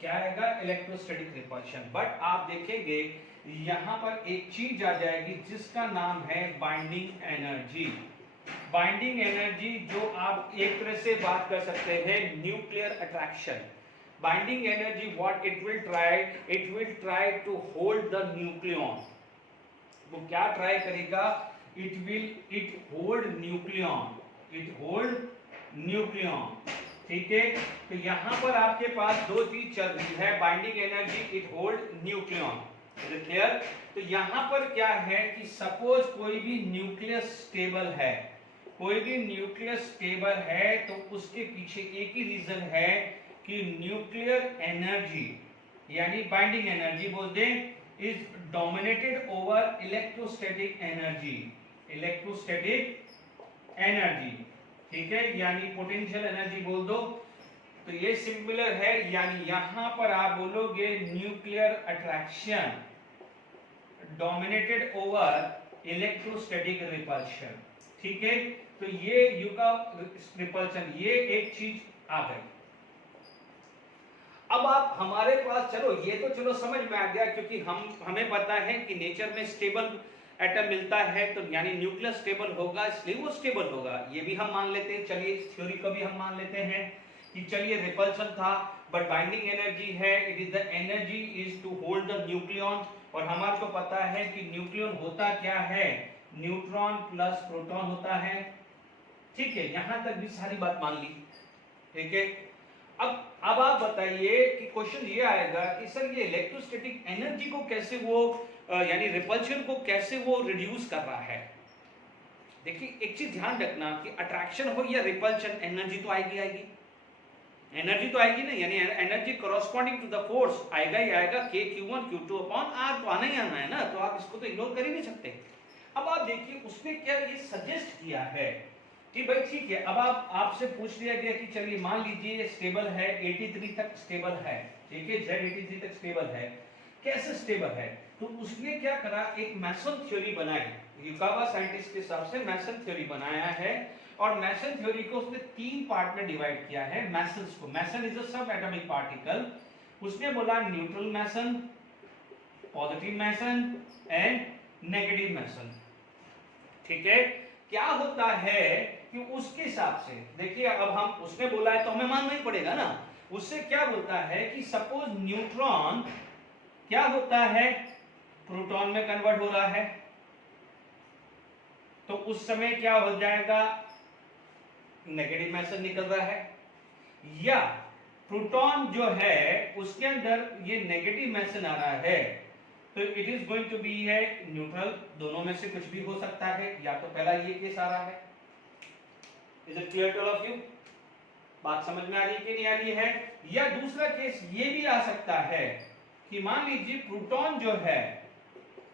क्या आएगा, इलेक्ट्रोस्टैटिक रिपल्शन। बट आप देखेंगे यहां पर एक चीज आ जाएगी जिसका नाम है बाइंडिंग एनर्जी। बाइंडिंग एनर्जी जो आप एक तरह से बात कर सकते हैं nuclear attraction. Binding energy what it will try to hold the nucleon. वो क्या ट्राई करेगा, इट होल्ड न्यूक्लियन। ठीक है, तो यहां पर आपके पास दो चीज चल रही है, binding energy, it hold nucleon. Is it clear? तो यहां पर क्या है कि सपोज कोई भी न्यूक्लियस स्टेबल है, तो उसके पीछे एक ही रीजन है कि न्यूक्लियर एनर्जी यानी बाइंडिंग एनर्जी बोल दें is dominated over electrostatic energy. ठीक है, यानी पोटेंशियल एनर्जी बोल दो, तो ये सिमिलर है। यानी यहां पर आप बोलोगे nuclear attraction dominated over electrostatic repulsion. ठीक है, तो ये यू का रिपल्शन, ये एक चीज आ गई। अब आप हमारे पास, चलो ये तो चलो समझ में आ गया, क्योंकि हमें पता है कि नेचर में स्टेबल एटम मिलता है तो यानी न्यूक्लियस स्टेबल होगा, इसलिए वो स्टेबल होगा, ये भी हम मान लेते हैं। चलिए इस थ्योरी को भी हम मान लेते हैं कि चलिए रिपल्शन था बट बाइंडिंग एनर्जी है, it is the energy is to hold the nucleon. और हमारे को पता है कि न्यूक्लियन होता क्या है, न्यूट्रॉन प्लस प्रोटॉन होता है। ठीक है, यहां तक भी सारी बात मान ली। ठीक है, अब आप बताइए कि क्वेश्चन ये आएगा कि सर ये इलेक्ट्रोस्टैटिक एनर्जी को कैसे वो यानी रिपल्शन को कैसे वो रिड्यूस कर रहा है। देखिए एक चीज ध्यान रखना कि अट्रैक्शन हो या रिपल्शन, एनर्जी तो आएगी ना, यानी energy corresponding to the force आएगा ही आएगा, Q1 Q2 अपॉन R तो आना ही आना है ना, तो आप इसको तो इग्नोर कर ही नहीं सकते। अब आप देखिए उसने क्या ये सजेस्ट किया है कि भाई ठीक है, अब आपसे पूछ लिया गया कि चलिए मान लीजिए स्टेबल है 83 तक स्टेबल है। ठीक है, Z83 तक स्टेबल है। कैसे स्टेबल है, तो उसने क्या करा, एक मैसन थ्योरी बनाई, युकावा साइंटिस्ट के हिसाब से मैसन थ्योरी बनाया है। और मैसन थ्योरी को उसने 3 पार्ट में डिवाइड किया है। मैसन्स को, मैसन इज अ सब एटॉमिक पार्टिकल, उसने बोला neutral meson, positive meson and negative meson. ठीक है, क्या होता है कि उसके हिसाब से देखिए, अब हम उसने बोला है तो हमें मानना ही पड़ेगा ना। उससे क्या बोलता है कि सपोज न्यूट्रॉन क्या होता है, प्रोटॉन में कन्वर्ट हो रहा है, तो उस समय क्या हो जाएगा, नेगेटिव मैसेज निकल रहा है। या प्रोटॉन जो है उसके अंदर ये नेगेटिव मैसेज आ रहा है, तो it is going to be है न्यूट्रल। दोनों में से कुछ भी हो सकता है, या तो पहला ये केस आ रहा है। Is it clear to all of you? बात समझ में आ रही है कि नहीं आ रही है? या दूसरा केस ये भी आ सकता है कि मान लीजिए प्रोटॉन जो है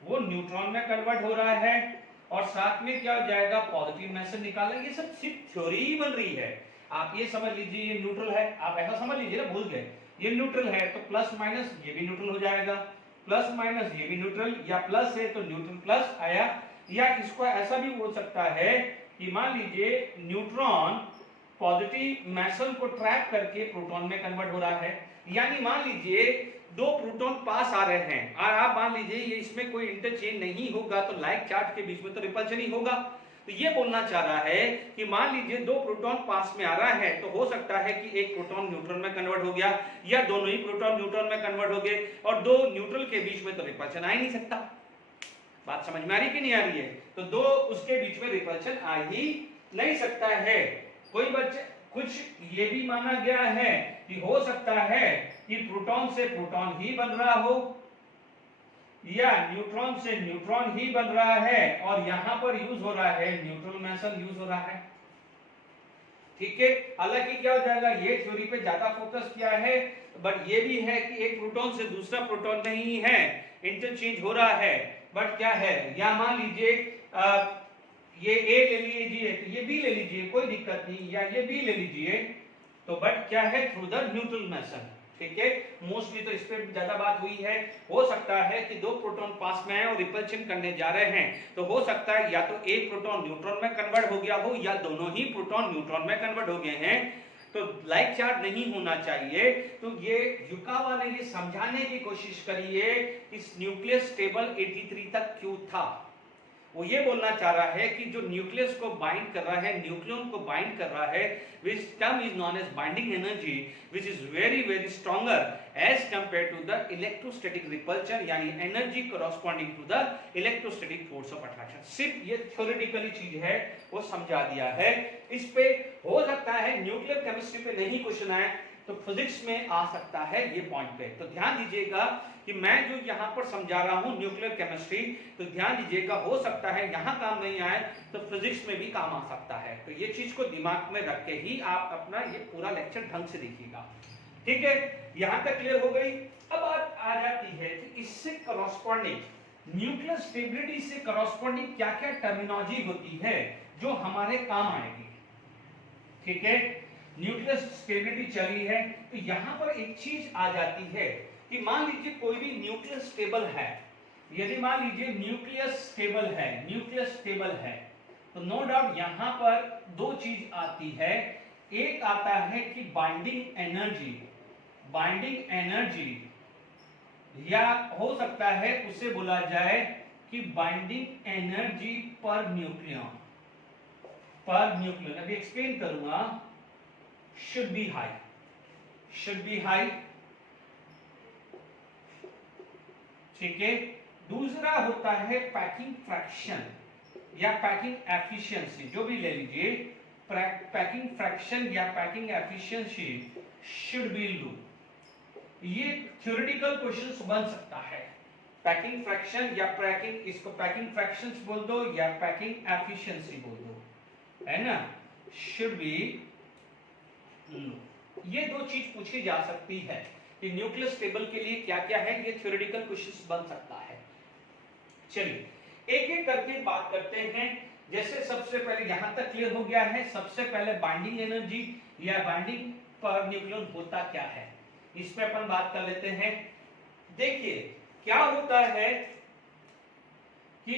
वो न्यूट्रॉन में कन्वर्ट हो रहा है और साथ में क्या हो जाएगा, पॉजिटिव मैसेज निकालेंगे। ये सब सिर्फ थ्योरी ही बन रही है। आप ये समझ लीजिए ये न्यूट्रल है, आप ऐसा समझ लीजिए ना, भूल गए ये न्यूट्रल है तो प्लस माइनस ये भी न्यूट्रल हो जाएगा, प्लस माइनस ये भी न्यूट्रल, या प्लस है तो न्यूट्रल प्लस आया। या इसको ऐसा भी हो सकता है कि मान लीजिए न्यूट्रॉन पॉजिटिव मैसेज को ट्रैप करके प्रोटॉन में कन्वर्ट हो रहा है। यानी मान लीजिए दो प्रोटॉन पास आ रहे हैं और आप मान लीजिए ये इसमें कोई इंटरचेंज नहीं होगा तो लाइक चार्ज के बीच में तो रिपल्शन ही होगा। तो ये बोलना चाह रहा है कि मान लीजिए दो प्रोटॉन पास में आ रहा है तो हो सकता है कि एक प्रोटॉन न्यूट्रॉन में कन्वर्ट हो गया या दोनों ही प्रोटॉन न्यूट्रॉन में कन्वर्ट हो गए और दो न्यूट्रल के बीच में तो रिपल्शन आ ही नहीं सकता। बात समझ में आ रही कि नहीं आ रही है? तो दो उसके बीच में रिपल्शन आ ही नहीं सकता है। कोई बच्चे कुछ ये भी माना गया है कि हो सकता है कि प्रोटॉन से प्रोटॉन ही बन रहा हो या न्यूट्रॉन से न्यूट्रॉन ही बन रहा है और यहां पर यूज हो रहा है न्यूट्रल मैसेज यूज हो रहा है। ठीक है, हालांकि क्या हो जाएगा, ये थ्योरी पे ज्यादा फोकस किया है, बट ये भी है कि एक प्रोटॉन से दूसरा प्रोटॉन नहीं है, इंटरचेंज हो रहा है। बट क्या है, या मान लीजिए ये ए ले लीजिए तो ये बी ले लीजिए, कोई दिक्कत नहीं, या ये बी ले लीजिए तो बट क्या है, थ्रू द न्यूट्रल मेथड। ठीक है, मोस्टली तो इस पे ज्यादा बात हुई है। हो सकता है कि दो प्रोटॉन पास में है और रिपल्शन करने जा रहे हैं, तो हो सकता है या तो एक प्रोटॉन न्यूट्रॉन में कन्वर्ट हो गया हो या दोनों ही प्रोटॉन न्यूट्रॉन में कन्वर्ट हो गए हैं, तो लाइक चार्ज नहीं होना चाहिए। तो ये युकावा ने ये समझाने की कोशिश करी है कि न्यूक्लियस स्टेबल 83 तक क्यों था। वो ये बोलना चाह रहा है कि जो न्यूक्लियस को बाइंड कर रहा है, न्यूक्लियन को बाइंड कर रहा है, which term is known as binding energy, which is very stronger as compared to the electrostatic repulsion, यानी energy corresponding to the electrostatic force of attraction। सिर्फ ये थ्योरेटिकली चीज है, वो समझा दिया है। इस पे हो सकता है न्यूक्लियर केमिस्ट्री पे नहीं क्वेश्चन आए तो फिजिक्स में आ सकता है ये पॉइंट पे। तो ध्यान दीजिएगा कि मैं जो यहाँ पर समझा रहा हूँ न्यूक्लियर केमिस्ट्री, तो ध्यान दीजिएगा हो सकता है यहाँ काम नहीं आए तो फिजिक्स में भी काम आ सकता है। तो ये चीज को दिमाग में रख के ही आप अपना ये पूरा लेक्चर ढंग से देखिएगा। ठीक है, यहाँ तक क्लियर हो गई। अब बात आ जाती है कि इससे करस्पॉन्डिंग न्यूक्लियर स्टेबिलिटी से करस्पॉन्डिंग क्या क्या टर्मिनोलॉजी होती है जो हमारे काम आएगी। ठीक है, न्यूक्लियर स्टेबिलिटी चली है तो यहां पर एक चीज आ जाती है कि मान लीजिए कोई भी न्यूक्लियर स्टेबल है, यदि मान लीजिए न्यूक्लियस स्टेबल है तो नो डाउट यहां पर दो चीज आती है। एक आता है कि बाइंडिंग एनर्जी, या हो सकता है उसे बोला जाए कि बाइंडिंग एनर्जी पर न्यूक्लियन। अभी एक्सप्लेन करूंगा। should be high। ठीक है, दूसरा होता है पैकिंग फ्रैक्शन या पैकिंग एफिशिएंसी, जो भी ले लीजिए, पैकिंग फ्रैक्शन या packing efficiency should be low। ये थ्योरेटिकल क्वेश्चंस बन सकता है। पैकिंग फ्रैक्शन या पैकिंग, इसको पैकिंग फ्रैक्शंस बोल दो या पैकिंग एफिशिएंसी बोल दो, है ना, should be low। ये दो चीज पूछी जा सकती है कि न्यूक्लियर स्टेबल के लिए क्या क्या है, ये थ्योरेटिकल क्वेश्चंस बन सकता है। चलिए एक एक करके बात करते हैं। जैसे सबसे पहले यहां तक क्लियर हो गया है, सबसे पहले बाइंडिंग एनर्जी या बाइंडिंग पर न्यूक्लियन होता क्या है, इस पे अपन बात कर लेते हैं। देखिए क्या होता है कि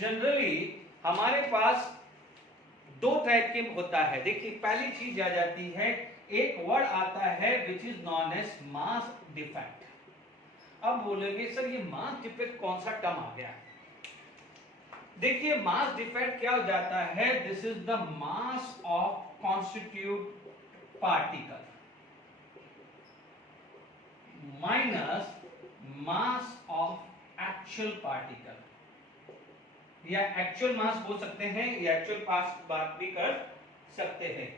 जनरली हमारे पास दो टाइप के होता है। देखिए पहली चीज आ जाती है, एक वर्ड आता है which is known as mass defect. अब बोलेंगे सर ये मास डिफेक्ट कौन सा टर्म आ गया। देखिए मास डिफेक्ट क्या हो जाता है, this is the mass of constituent particle minus mass of actual particle, या एक्चुअल मास बोल सकते हैं या एक्चुअल मास बात भी कर सकते हैं,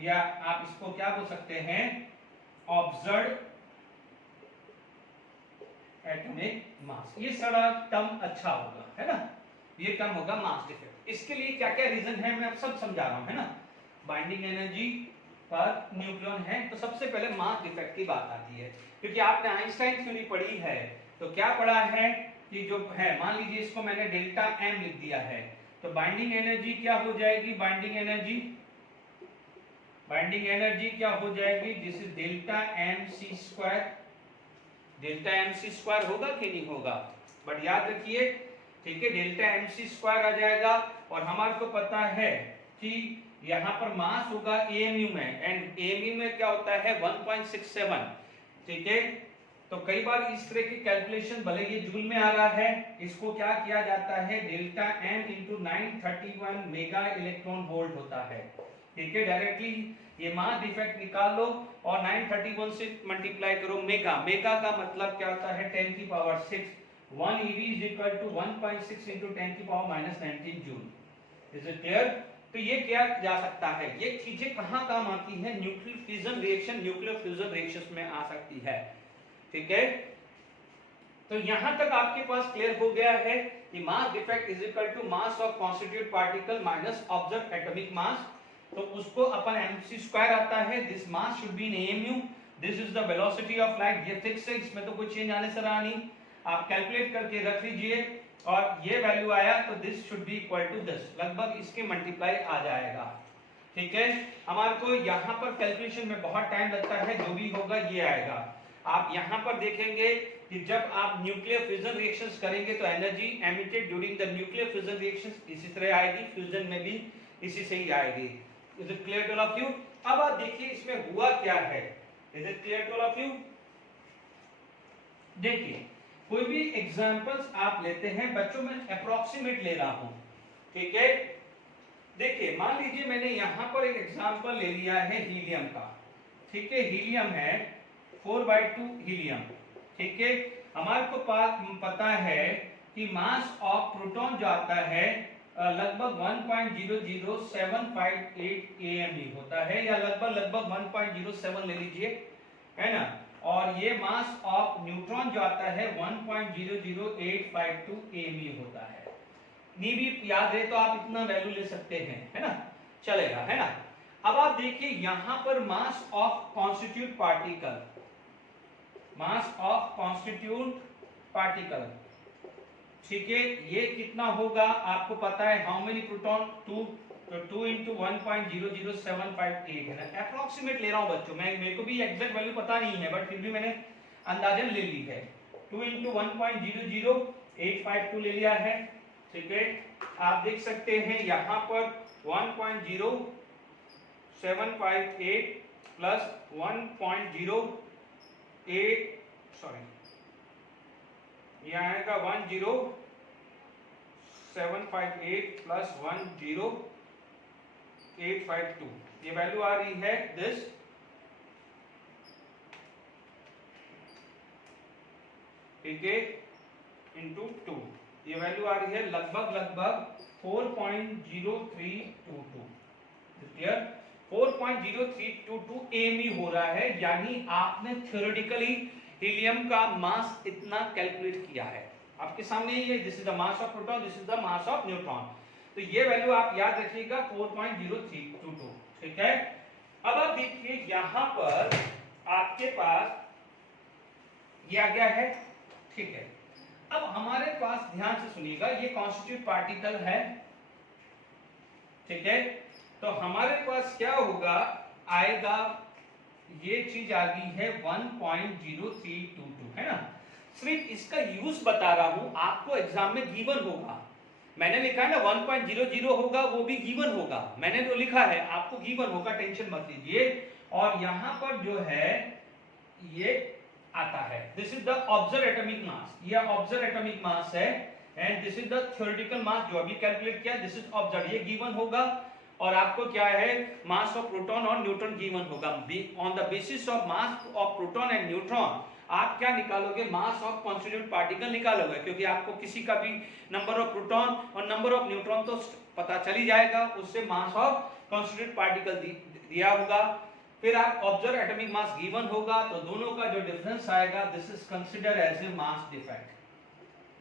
या आप इसको क्या बोल सकते हैं, ऑब्जर्व्ड एटॉमिक मास। ये सारा टर्म अच्छा होगा, है ना, ये टर्म होगा मास डिफेक्ट। इसके लिए क्या क्या रीजन है मैं सब समझा रहा हूं, है ना। बाइंडिंग एनर्जी पर न्यूक्लियन है तो सबसे पहले मास डिफेक्ट की बात आती है, क्योंकि आपने आइंस्टाइन थ्योरी पढ़ी है। तो क्या पढ़ा है कि जो है, मान लीजिए इसको मैंने डेल्टा एम लिख दिया है, तो बाइंडिंग एनर्जी क्या हो जाएगी, बाइंडिंग एनर्जी क्या हो जाएगी, this is delta M C square. Delta M C square होगा कि नहीं होगा, बट याद रखिए, ठीक है, डेल्टा एम सी स्क्वायर आ जाएगा। और हमारे को पता है कि यहाँ पर मास होगा एएमयू में, एंड एएमयू में क्या होता है 1.67। ठीक है, तो कई बार इस तरह की कैलकुलेशन, भले ये जूल में आ रहा है, इसको क्या किया जाता है, delta M into 931 mega electron volt होता है। ठीक है, डायरेक्टली ये मास डिफेक्ट निकाल लो और 931 से मल्टीप्लाई करो मेगा। मेगा का मतलब क्या होता है 10 की power 6। 1 eV is equal to 1.6 into 10 की power -19 joule. Is it clear. तो ये क्या जा सकता है, ये चीजें कहाँ काम आती है, न्यूक्लियर फ्यूजन रिएक्शन में आ सकती है। ठीक है, तो यहां तक आपके पास क्लियर हो गया है कि mass defect is equal to mass of constituent particle minus observe atomic mass. तो उसको अपन mc स्क्वायर आता है, this mass should be in AMU, this is the velocity of light, ये फिक्स है, इसमें तो कोई चेंज आने से रहा नहीं। आप कैलकुलेट करके रख लीजिए और ये वैल्यू आया तो this should be equal to this, लगभग इसके मल्टीप्लाई आ जाएगा। ठीक है, हमारे को यहाँ पर कैलकुलेशन में बहुत टाइम लगता है, जो भी होगा ये आएगा। आप यहाँ पर देखेंगे कि जब आप न्यूक्लियर फ्यूजन रिएक्शंस करेंगे तो energy emitted during the nuclear fusion reactions इसी तरह आएगी, फ्यूजन में भी इसी से ही आएगी। Is it clear to all of you? अब आप देखिए इसमें हुआ क्या है। Is it clear to all of you? देखिए कोई भी एग्जांपल्स आप लेते हैं बच्चों, में अप्रोक्सीमेट ले रहा हूं, ठीक है। देखिए मान लीजिए मैंने यहां पर एक एग्जांपल ले लिया है हीलियम का, ठीक है। हीलियम है 4/2 हीलियम, ठीक है। हमारे को पता है कि मास ऑफ प्रोटॉन जो आता है लगभग 1.00758 AME होता है, या लगभग 1.07 ले लीजिए, है ना। और ये मास ऑफ न्यूट्रॉन जो आता है 1.00852 AME होता है। नहीं भी याद है तो आप इतना वैल्यू ले सकते हैं, है ना, चलेगा, है ना। अब आप देखिए यहां पर मास of constituent particle, mass of constituent particle, ठीक है, ये कितना होगा आपको पता है। How many proton? 2, तो 2 into 1.00758 है ना, अप्रोक्सीमेट ले रहा हूं बच्चों, मेरे को भी एग्जैक्ट वैल्यू पता नहीं है, बट फिर भी मैंने अंदाजन ले ली है। 2 into 1.00852 ले लिया है, ठीक है। आप देख सकते हैं यहाँ पर 1.0758 प्लस 1.08, सॉरी यहाँ आएगा 10758 प्लस 10852, ये वैल्यू आ रही है दिस, ठीक है, इंटू 2, ये वैल्यू आ रही है लगभग 4.0322, क्लियर, 4.0322 AME हो रहा है, यानी आपने थ्योरेटिकली हीलियम का मास इतना कैलकुलेट किया है। आपके सामने ये this is the mass of proton, this is the mass of neutron, तो ये वैल्यू आप याद रखिएगा 4.0322, ठीक है। अब आप देखिए यहां पर आपके पास ये आ गया है, ठीक है। अब हमारे पास ध्यान से सुनिएगा, ये कॉन्स्टिट्यूट पार्टिकल है, ठीक है। तो हमारे पास क्या होगा, आएगा ये चीज आ गई है 1.0322, है ना। सिर्फ इसका यूज बता रहा हूं, आपको एग्जाम में गिवन होगा, मैंने लिखा है ना 1.00 होगा, वो भी गिवन होगा, मैंने तो लिखा है, आपको गिवन होगा, टेंशन मत लीजिए। और यहां पर जो है ये आता है, this is the observe atomic mass, ये ऑब्जर्व एटॉमिक मास है, and this is the theoretical mass जो अभी कैलकुलेट किया, दिस इज ऑब्जर्व, ये गिवन होगा। और आपको क्या है, मास ऑफ प्रोटॉन और न्यूट्रॉन गिवन होगा। On the basis of mass of proton and neutron आप क्या निकालोगे, मास ऑफ कॉन्स्टिट्यूट पार्टिकल निकालोगे, क्योंकि आपको किसी का भी नंबर ऑफ प्रोटॉन और नंबर ऑफ न्यूट्रॉन तो पता चल ही जाएगा, उससे मास ऑफ कॉन्स्टिट्यूट पार्टिकल दिया होगा। फिर आप ऑब्जर्व एटॉमिक मास गिवन होगा, तो दोनों का जो डिफरेंस आएगा this is consider as a mass defect,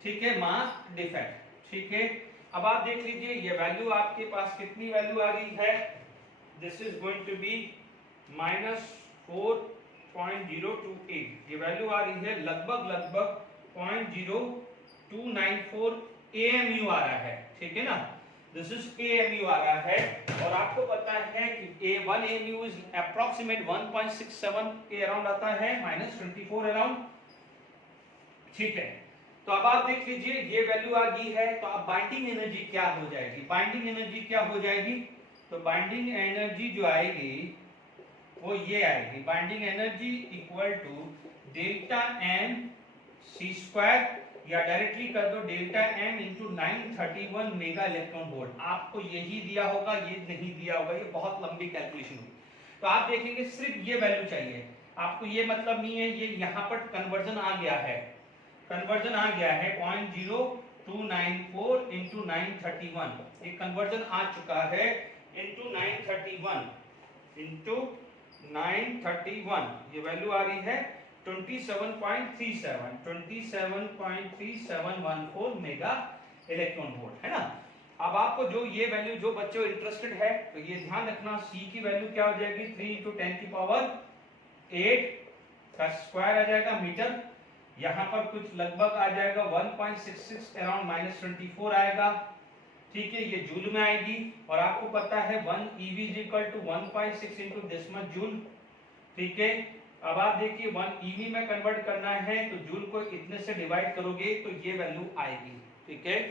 ठीक है, मास डिफेक्ट, ठीक है। अब आप देख लीजिए ये वैल्यू आपके पास कितनी वैल्यू आ रही है, this is going to be -4.028, ये वैल्यू आ रही है लगभग 0.0294 AMU आ रहा है, ठीक है ना, दिस इज AMU आ रहा है। और आपको पता है कि 1 AMU इज अप्रोक्सीमेट 1.67 के अराउंड आता है, -24 अराउंड, ठीक है। तो अब आप देख लीजिए ये वैल्यू आ गई है, तो अब बाइंडिंग एनर्जी क्या हो जाएगी, बाइंडिंग एनर्जी क्या हो जाएगी, तो बाइंडिंग एनर्जी जो आएगी वो ये आएगी, binding energy equal to delta M C square, या डायरेक्टली कर दो delta M into 931 mega electron volt. आपको यही दिया होगा, ये नहीं दिया होगा, ये बहुत लंबी कैलकुलेशन होगी। तो आप देखेंगे सिर्फ ये वैल्यू चाहिए आपको, ये मतलब नहीं है, ये यहाँ पर कन्वर्जन आ गया है, कन्वर्जन आ गया है 0.0294 इंटू 931, एक कन्वर्जन आ चुका है इंटू 931 इंटू 931, ये वैल्यू आ रही है 27.3714 मेगा इलेक्ट्रॉन वोल्ट, है ना। अब आपको जो ये वैल्यू, जो बच्चों इंटरेस्टेड है तो ये ध्यान रखना, C की वैल्यू क्या हो जाएगी 3 × 10⁸ का स्क्वायर आ जाएगा मीटर, यहाँ पर कुछ लगभग आ जाएगा 1.66 अराउंड -24 आएगा, ठीक है, ये जूल में आएगी। और आपको पता है 1 EV is equal to 1.6 into this much joule, ठीक है। अब आप देखिए 1 EV में कन्वर्ट करना है तो जूल को इतने से डिवाइड करोगे तो ये वैल्यू आएगी, ठीक है।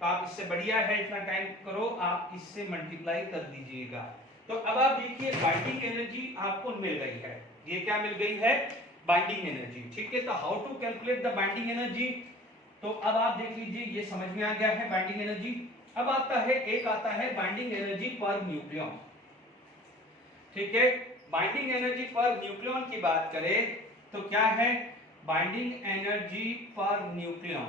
तो आप इससे बढ़िया है इतना टाइम करो, आप इससे मल्टीप्लाई कर दीजिएगा। तो अब आप देखिए बाइंडिंग एनर्जी आपको मिल गई है, ये क्या मिल गई है, बाइंडिंग एनर्जी, ठीक है। तो how to calculate the binding energy, तो अब आप देख लीजिए ये समझ में आ गया है बाइंडिंग एनर्जी। अब आता है एक आता है बाइंडिंग एनर्जी पर न्यूक्लियन, ठीक है। बाइंडिंग एनर्जी पर न्यूक्लियन की बात करें तो क्या है, बाइंडिंग एनर्जी पर न्यूक्लियन,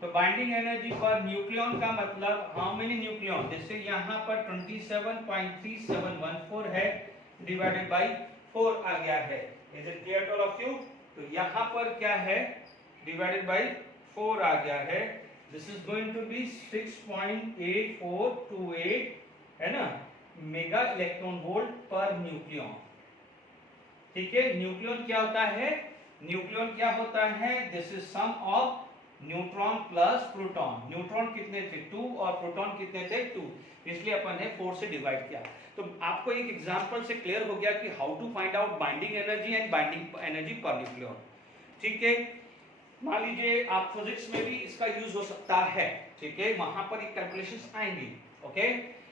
तो बाइंडिंग एनर्जी पर न्यूक्लियन का मतलब हाउ मेनी न्यूक्लियन, जैसे यहाँ पर 27.3714 है डिवाइडेड बाय 4 आ गया है, is it clear to all of you. तो यहाँ पर क्या है, डिवाइडेड बाय 4 आ गया है, this is going to be 6.8428 है ना, मेगा इलेक्ट्रॉन वोल्ट पर न्यूक्लियन, ठीक है। न्यूक्लियन क्या होता है, न्यूक्लियन क्या होता है, this is sum of neutron plus proton, neutron कितने थे 2 और प्रोटॉन कितने थे 2, इसलिए अपन ने 4 से डिवाइड किया। तो आपको एक एग्जांपल से क्लियर हो गया कि how to find out binding energy and binding energy पर न्यूक्लियन, ठीक है। मान लीजिए आप फिजिक्स में भी इसका यूज हो सकता है, ठीक है, वहां पर एक कैलकुलेशंस आएंगी, ओके।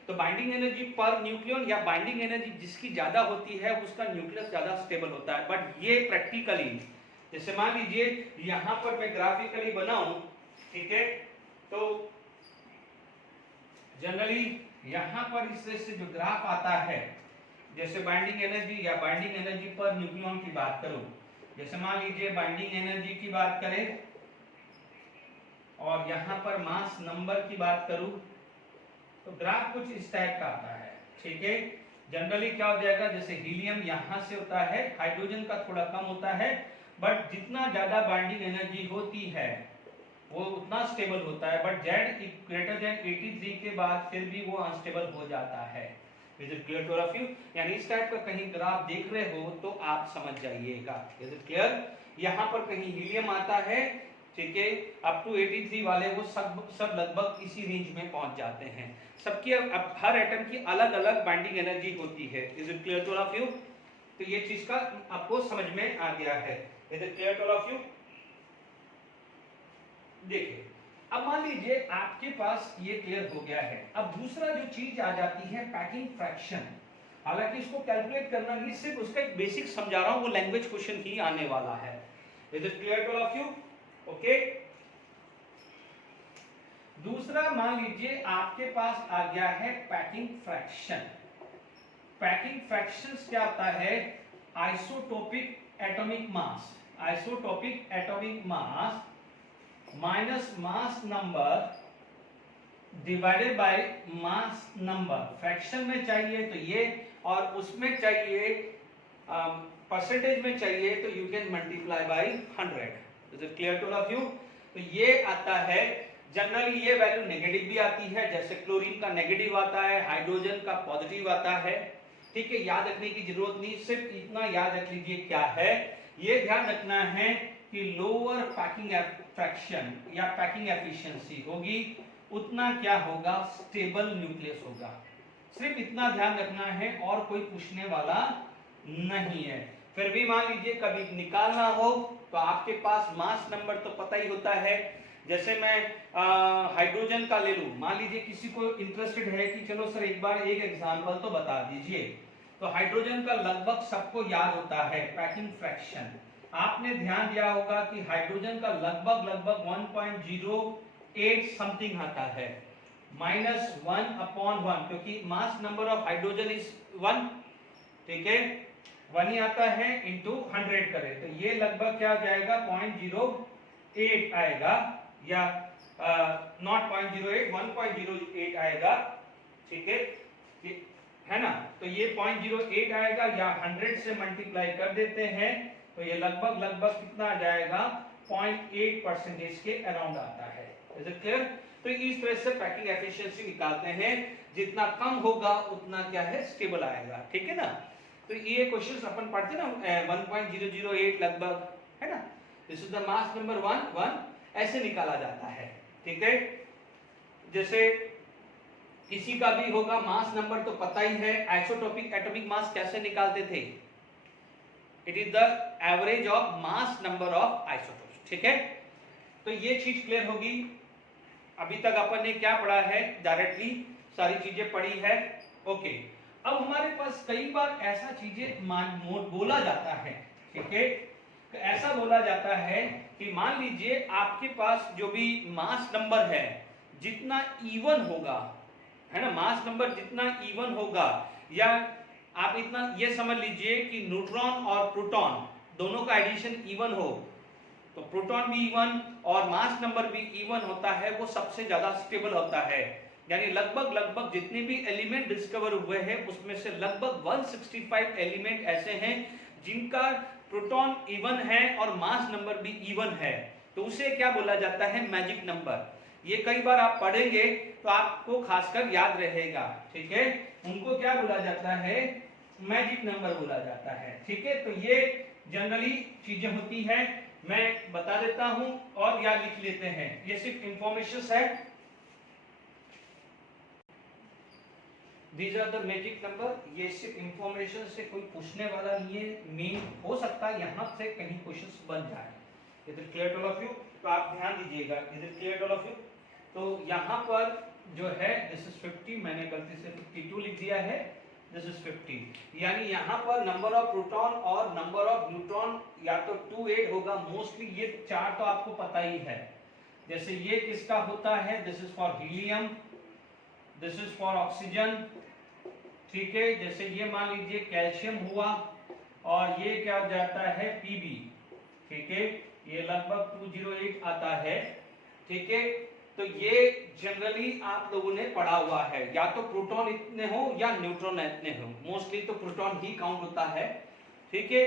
तो बाइंडिंग एनर्जी पर न्यूक्लियन या बाइंडिंग एनर्जी जिसकी ज्यादा होती है उसका न्यूक्लियस ज्यादा स्टेबल होता है, बट ये प्रैक्टिकली, जैसे मान लीजिए यहां पर मैं ग्राफिकली बनाऊं, ठीक है, तो जनरली यहां पर इस तरह से जो ग्राफ आता है, जैसे बाइंडिंग एनर्जी या बाइंडिंग एनर्जी पर न्यूक्लियन की बात करूं, जैसे मान लीजिए बाइंडिंग एनर्जी की बात करें और यहां पर मास नंबर की बात करूं, तो ग्राफ कुछ इस टाइप का आता है, ठीक है। जनरली क्या हो जाएगा, जैसे हीलियम यहां से होता है, हाइड्रोजन का थोड़ा कम होता है, बट जितना ज्यादा बाइंडिंग एनर्जी होती है वो उतना स्टेबल होता है, बट Z ग्रेटर देन 83 के बाद फिर भी वो अनस्टेबल हो जाता है। Is it clear to all of you, यानी इस टाइप का कहीं ग्राफ देख रहे हो तो आप समझ जाइएगा, इज इट क्लियर। यहाँ पर कहीं हीलियम आता है, ठीक है, अप टू 83 वाले वो सब लगभग इसी रेंज में पहुंच जाते हैं, सबकी अब हर एटम की अलग अलग बाइंडिंग एनर्जी होती है। Is it clear to all of you, तो ये चीज का आपको समझ में आ गया है। Is it clear to all of you, देखिए अब मान लीजिए आपके पास ये क्लियर हो गया है। अब दूसरा जो चीज आ जाती है पैकिंग फ्रैक्शन, हालांकि इसको कैलकुलेट करना नहीं, सिर्फ उसका एक बेसिक समझा रहा हूं, वो लैंग्वेज क्वेश्चन ही आने वाला है। Is it clear to all of you, okay. दूसरा मान लीजिए आपके पास आ गया है पैकिंग फ्रैक्शन। पैकिंग फ्रैक्शंस क्या आता है, isotopic atomic mass, isotopic atomic mass minus mass number divided by mass number. Fraction में चाहिए तो ये, और उसमें चाहिए परसेंटेज में चाहिए तो you can multiply by 100। Is it clear to all of you, तो ये आता है, जनरली ये वैल्यू नेगेटिव भी आती है, जैसे क्लोरीन का नेगेटिव आता है, हाइड्रोजन का पॉजिटिव आता है, ठीक है। याद रखने की जरूरत नहीं, सिर्फ इतना याद रख लीजिए क्या है, ये ध्यान रखना है कि लोअर पैकिंग फ्रैक्शन या पैकिंग एफिशिएंसी होगी उतना क्या होगा, स्टेबल न्यूक्लियस होगा। सिर्फ इतना ध्यान रखना है और कोई पूछने वाला नहीं है। फिर भी मान लीजिए कभी निकालना हो तो आपके पास मास नंबर तो पता ही होता है। जैसे मैं हाइड्रोजन का ले लूं, मान लीजिए किसी को इंटरेस्टेड है कि चलो सर एक बार एक एग्जांपल तो बता दीजिए, तो हाइड्रोजन का लगभग सबको याद होता है पैकिंग फ्रैक्शन। आपने ध्यान दिया होगा कि हाइड्रोजन का लगभग 1.08 समथिंग आता है, -1/1, क्योंकि mass number of hydrogen is 1, ठीक है, 1 ही आता है, इंटू 100 करें तो ये लगभग क्या हो जाएगा, 0.08 आएगा, या नॉट 0.08, 1.08 आएगा, ठीक है ना। तो ये 0.08 आएगा, या 100 से मल्टीप्लाई कर देते हैं तो ये लगभग कितना आ जाएगा, 0.8% के अराउंड आता है। इज इट क्लियर, तो इस तरह से पैकिंग एफिशिएंसी निकालते हैं, जितना कम होगा उतना क्या है, स्टेबल आएगा, ठीक है ना। तो ये क्वेश्चंस अपन पढ़ते ना 1.008 लगभग, है ना। This is the mass number 1 ऐसे निकाला जाता है, ठीक है। जैसे किसी का भी होगा मास नंबर तो पता ही है, आइसोटोपिक एटॉमिक मास कैसे निकालते थे, it is the average of mass number of isotopes, ठीक है। तो ये चीज क्लियर होगी। अभी तक अपन ने क्या पढ़ा है, डायरेक्टली सारी चीजें पढ़ी है, ओके। अब हमारे पास कई बार ऐसा चीजें बोला जाता है, ठीक है। तो ऐसा बोला जाता है कि मान लीजिए आपके पास जो भी मास नंबर है जितना इवन होगा, है ना, मास नंबर जितना इवन होगा, या आप इतना ये समझ लीजिए कि न्यूट्रॉन और प्रोटॉन दोनों का एडिशन इवन हो, तो प्रोटॉन भी इवन और मास नंबर भी इवन होता है, वो सबसे ज्यादा स्टेबल होता है। यानी लगभग जितने भी एलिमेंट डिस्कवर हुए हैं उसमें से लगभग 165 एलिमेंट ऐसे हैं जिनका प्रोटॉन इवन है और मास नंबर भी इवन है, तो उसे क्या बोला जाता है, मैजिक नंबर। ये कई बार आप पढ़ेंगे तो आपको खासकर याद रहेगा, ठीक है। उनको क्या बोला जाता है, मैजिक नंबर बोला जाता है, ठीक है। तो ये जनरली चीजें होती है, मैं बता देता हूं और या लिख लेते हैं, ये सिर्फ इंफॉर्मेशन है। These are the magic number, ये सिर्फ इंफॉर्मेशन से कोई पूछने वाला नहीं है, मेन हो सकता है यहाँ से कहीं क्वेश्चंस बन जाए। Is it clear to all of you? तो आप ध्यान दीजिएगा, is it clear to all of you? तो यहाँ पर जो है दिस इज 50, मैंने गलती से 52 लिख दिया है, दिस इज 50। यानी यहाँ पर नंबर ऑफ प्रोटॉन और नंबर ऑफ न्यूट्रॉन या तो 28 होगा, मोस्टली ये चार तो आपको पता ही है। जैसे ये किसका होता है, this is for helium, this is for oxygen, ठीक है। जैसे ये मान लीजिए कैल्शियम हुआ, और ये क्या हो जाता है, पीबी, ठीक है। ये लगभग 208 आता है, ठीक है। तो ये जनरली आप लोगों ने पढ़ा हुआ है, या तो प्रोटॉन इतने हो या न्यूट्रॉन इतने हो, मोस्टली तो प्रोटॉन ही काउंट होता है, ठीक है।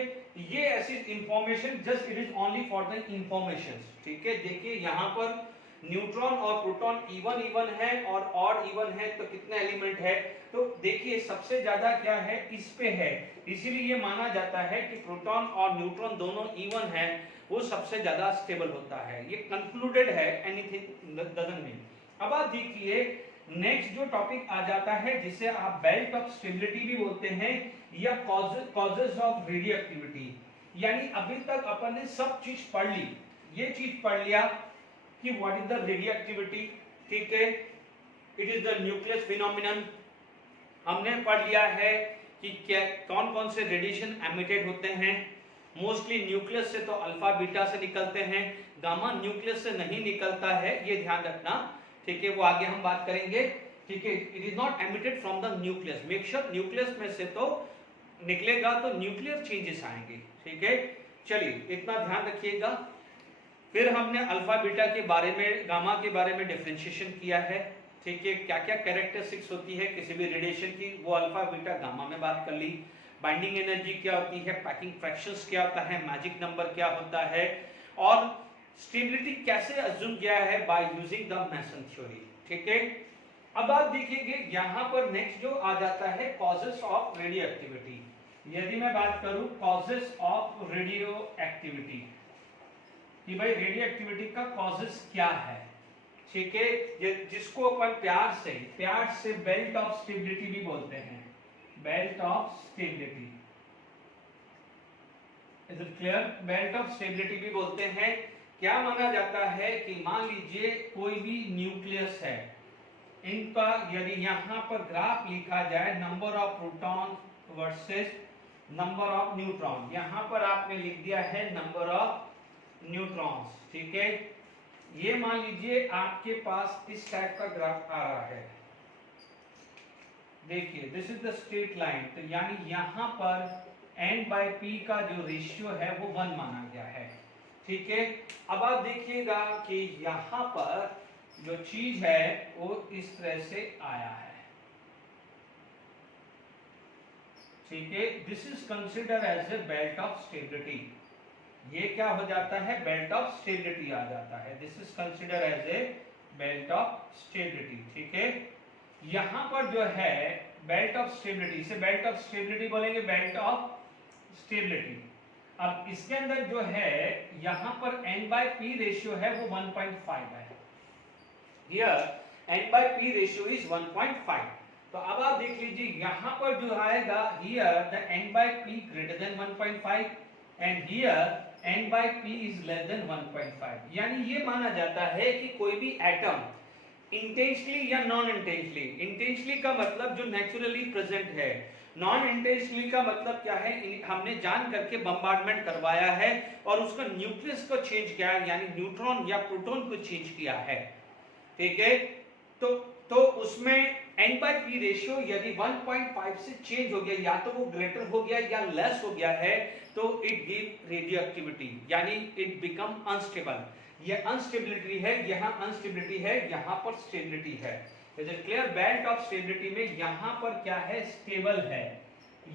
ये ऐसी information, just it is only for the information, ठीक है। देखिए यहाँ पर न्यूट्रॉन और प्रोटॉन इवन है और ऑड इवन है, तो कितने एलिमेंट है, तो देखिए सबसे ज्यादा क्या है, इस पे है, इसीलिए ये माना जाता है कि प्रोटॉन और न्यूट्रॉन दोनों इवन है, वो सबसे ज्यादा स्टेबल होता है। ये कंक्लूडेड है, एनीथिंग डजंट मीन। अब आप देखिए नेक्स्ट जो टॉपिक आ जाता है, जिसे आप बेल्ट ऑफ स्टेबिलिटी भी बोलते हैं, या कॉजेस ऑफ रेडियो एक्टिविटी। यानी अभी तक अपन ने सब चीज पढ़ ली, ये चीज पढ़ लिया कि what is the radioactivity, ठीक है, it is the nucleus phenomenon. हमने पढ़ लिया है कि क्या कौन कौन से रेडिएशन एमिटेड होते हैं, मोस्टली न्यूक्लियस से तो अल्फा बीटा से निकलते हैं, गामा न्यूक्लियस से नहीं निकलता है, ये ध्यान रखना, ठीक है। वो आगे हम बात करेंगे, ठीक है। It is not emitted from the nucleus, make sure nucleus में से तो निकलेगा तो न्यूक्लियर चेंजेस आएंगे, ठीक है। चलिए इतना ध्यान रखिएगा। फिर हमने अल्फा बीटा के बारे में, गामा के बारे में डिफरेंशिएशन किया है, ठीक है। क्या क्या कैरेक्टरिस्टिक्स होती है किसी भी रेडिएशन की, वो अल्फा बीटा गामा में बात कर ली। बाइंडिंग एनर्जी क्या होती है, पैकिंग फ्रैक्शंस क्या होता है, मैजिक नंबर क्या होता है, और स्टेबिलिटी कैसे अज्यूम किया है by using the mason theory, ठीक है। अब आप देखिए यहाँ पर नेक्स्ट जो आ जाता है कॉजेस ऑफ रेडियो एक्टिविटी। यदि मैं बात करूं कॉजेस ऑफ रेडियो एक्टिविटी, कि भाई रेडियो एक्टिविटी का कॉजेस क्या है, ठीक है, जिसको अपन प्यार से बेल्ट ऑफ स्टेबिलिटी भी बोलते हैं, belt of stability, is it clear? Belt of stability भी बोलते हैं। क्या माना जाता है कि मान लीजिए कोई भी न्यूक्लियस है, इनका यदि यहाँ पर ग्राफ लिखा जाए, number of proton versus number of neutron, यहाँ पर आपने लिख दिया है नंबर ऑफ न्यूट्रॉन्स, ठीक है। ये मान लीजिए आपके पास इस टाइप का ग्राफ आ रहा है, देखिए this is the straight line, तो यानी यहाँ पर n/p का जो रेशियो है वो 1 माना गया है, ठीक है। अब आप देखिएगा कि यहाँ पर जो चीज है वो इस तरह से आया है, ठीक है। This is consider as a belt of stability, ये क्या हो जाता है, बेल्ट ऑफ स्टेबिलिटी आ जाता है, this is consider as a belt of stability, ठीक है। यहां पर जो है बेल्ट ऑफ स्टेबिलिटी, इसे बेल्ट ऑफ स्टेबिलिटी बोलेंगे, बेल्ट ऑफ स्टेबिलिटी। अब इसके अंदर जो है यहां पर n/p रेशियो है वो 1.5 है। Here n/p ratio is 1.5। तो अब आप देख लीजिए यहां पर जो आएगा here the n/p greater than 1.5 and here n/p is less than 1.5। यानी ये माना जाता है कि कोई भी एटम इंटेंशनली या नॉन इंटेंशनली, इंटेंशनली का मतलब जो नेचुरली प्रेजेंट है, नॉन इंटेंशनली का मतलब क्या है, हमने जान करके बम्बार्डमेंट करवाया है और उसका न्यूक्लियस को चेंज किया है, यानी न्यूट्रॉन या प्रोटॉन को चेंज किया है, ठीक है। तो उसमें n/p रेशियो यदि 1.5 से चेंज हो गया, या तो वो ग्रेटर हो गया या लेस हो गया है, तो इट गिव रेडियो एक्टिविटी, यानी इट बिकम अनस्टेबल। ये अनस्टेबिलिटी है, यहाँ अनस्टेबिलिटी है, यहाँ पर स्टेबिलिटी है। Is it clear? Belt of stability में यहाँ पर क्या है, स्टेबल है।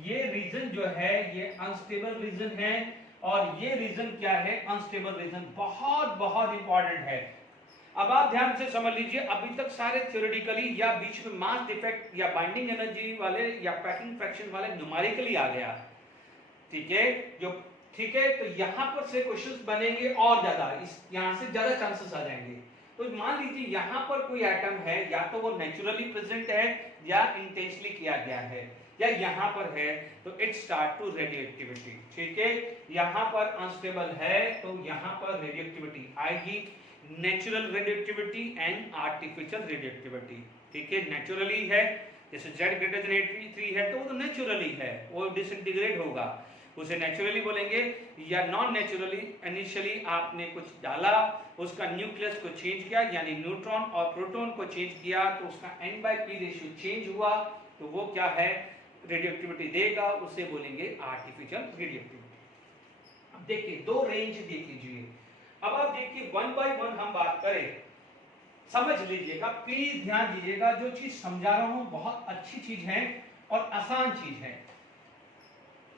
ये रीजन जो है ये अनस्टेबल रीजन है और ये रीजन क्या है, अनस्टेबल रीजन। बहुत बहुत इंपॉर्टेंट है। अब आप ध्यान से समझ लीजिए, अभी तक सारे थ्योरेटिकली या बीच में मास डिफेक्ट या बाइंडिंग एनर्जी वाले या पैकिंग फ्रैक्शन वाले न्यूमेरिकली आ गया, ठीक है। जो ठीक है, तो यहां पर से क्वेश्चंस बनेंगे और ज्यादा, इस यहां से ज्यादा चांसेस आ जाएंगे। तो मान लीजिए यहां पर कोई एटम है, या तो वो नेचुरली प्रेजेंट है या इंटेंशनली किया गया है, या यहां पर है, तो it start to radioactivity, ठीक है। यहां पर अनस्टेबल है तो यहां पर रेडियो एक्टिविटी आएगी, natural radioactivity and artificial radioactivity, ठीक है। नेचुरली है, जैसे Z ग्रेटर देन 83 है तो वो तो नेचुरली है, वो डिसइंटीग्रेट होगा, उसे नेचुरली बोलेंगे। या नॉन नेचुरली, इनिशियली आपने कुछ डाला, उसका न्यूक्लियस को चेंज किया, यानी न्यूट्रॉन और प्रोटॉन को चेंज किया, तो उसका n/p रेशियो चेंज हुआ, तो वो क्या है, रेडियो एक्टिविटी देगा, उसे बोलेंगे आर्टिफिशियल रेडियो एक्टिविटी। अब देखिए दो रेंज देख लीजिए। अब आप देखिए 1 by 1 हम बात करें, समझ लीजिएगा, प्लीज ध्यान दीजिएगा, जो चीज समझा रहा हूं बहुत अच्छी चीज है और आसान चीज है,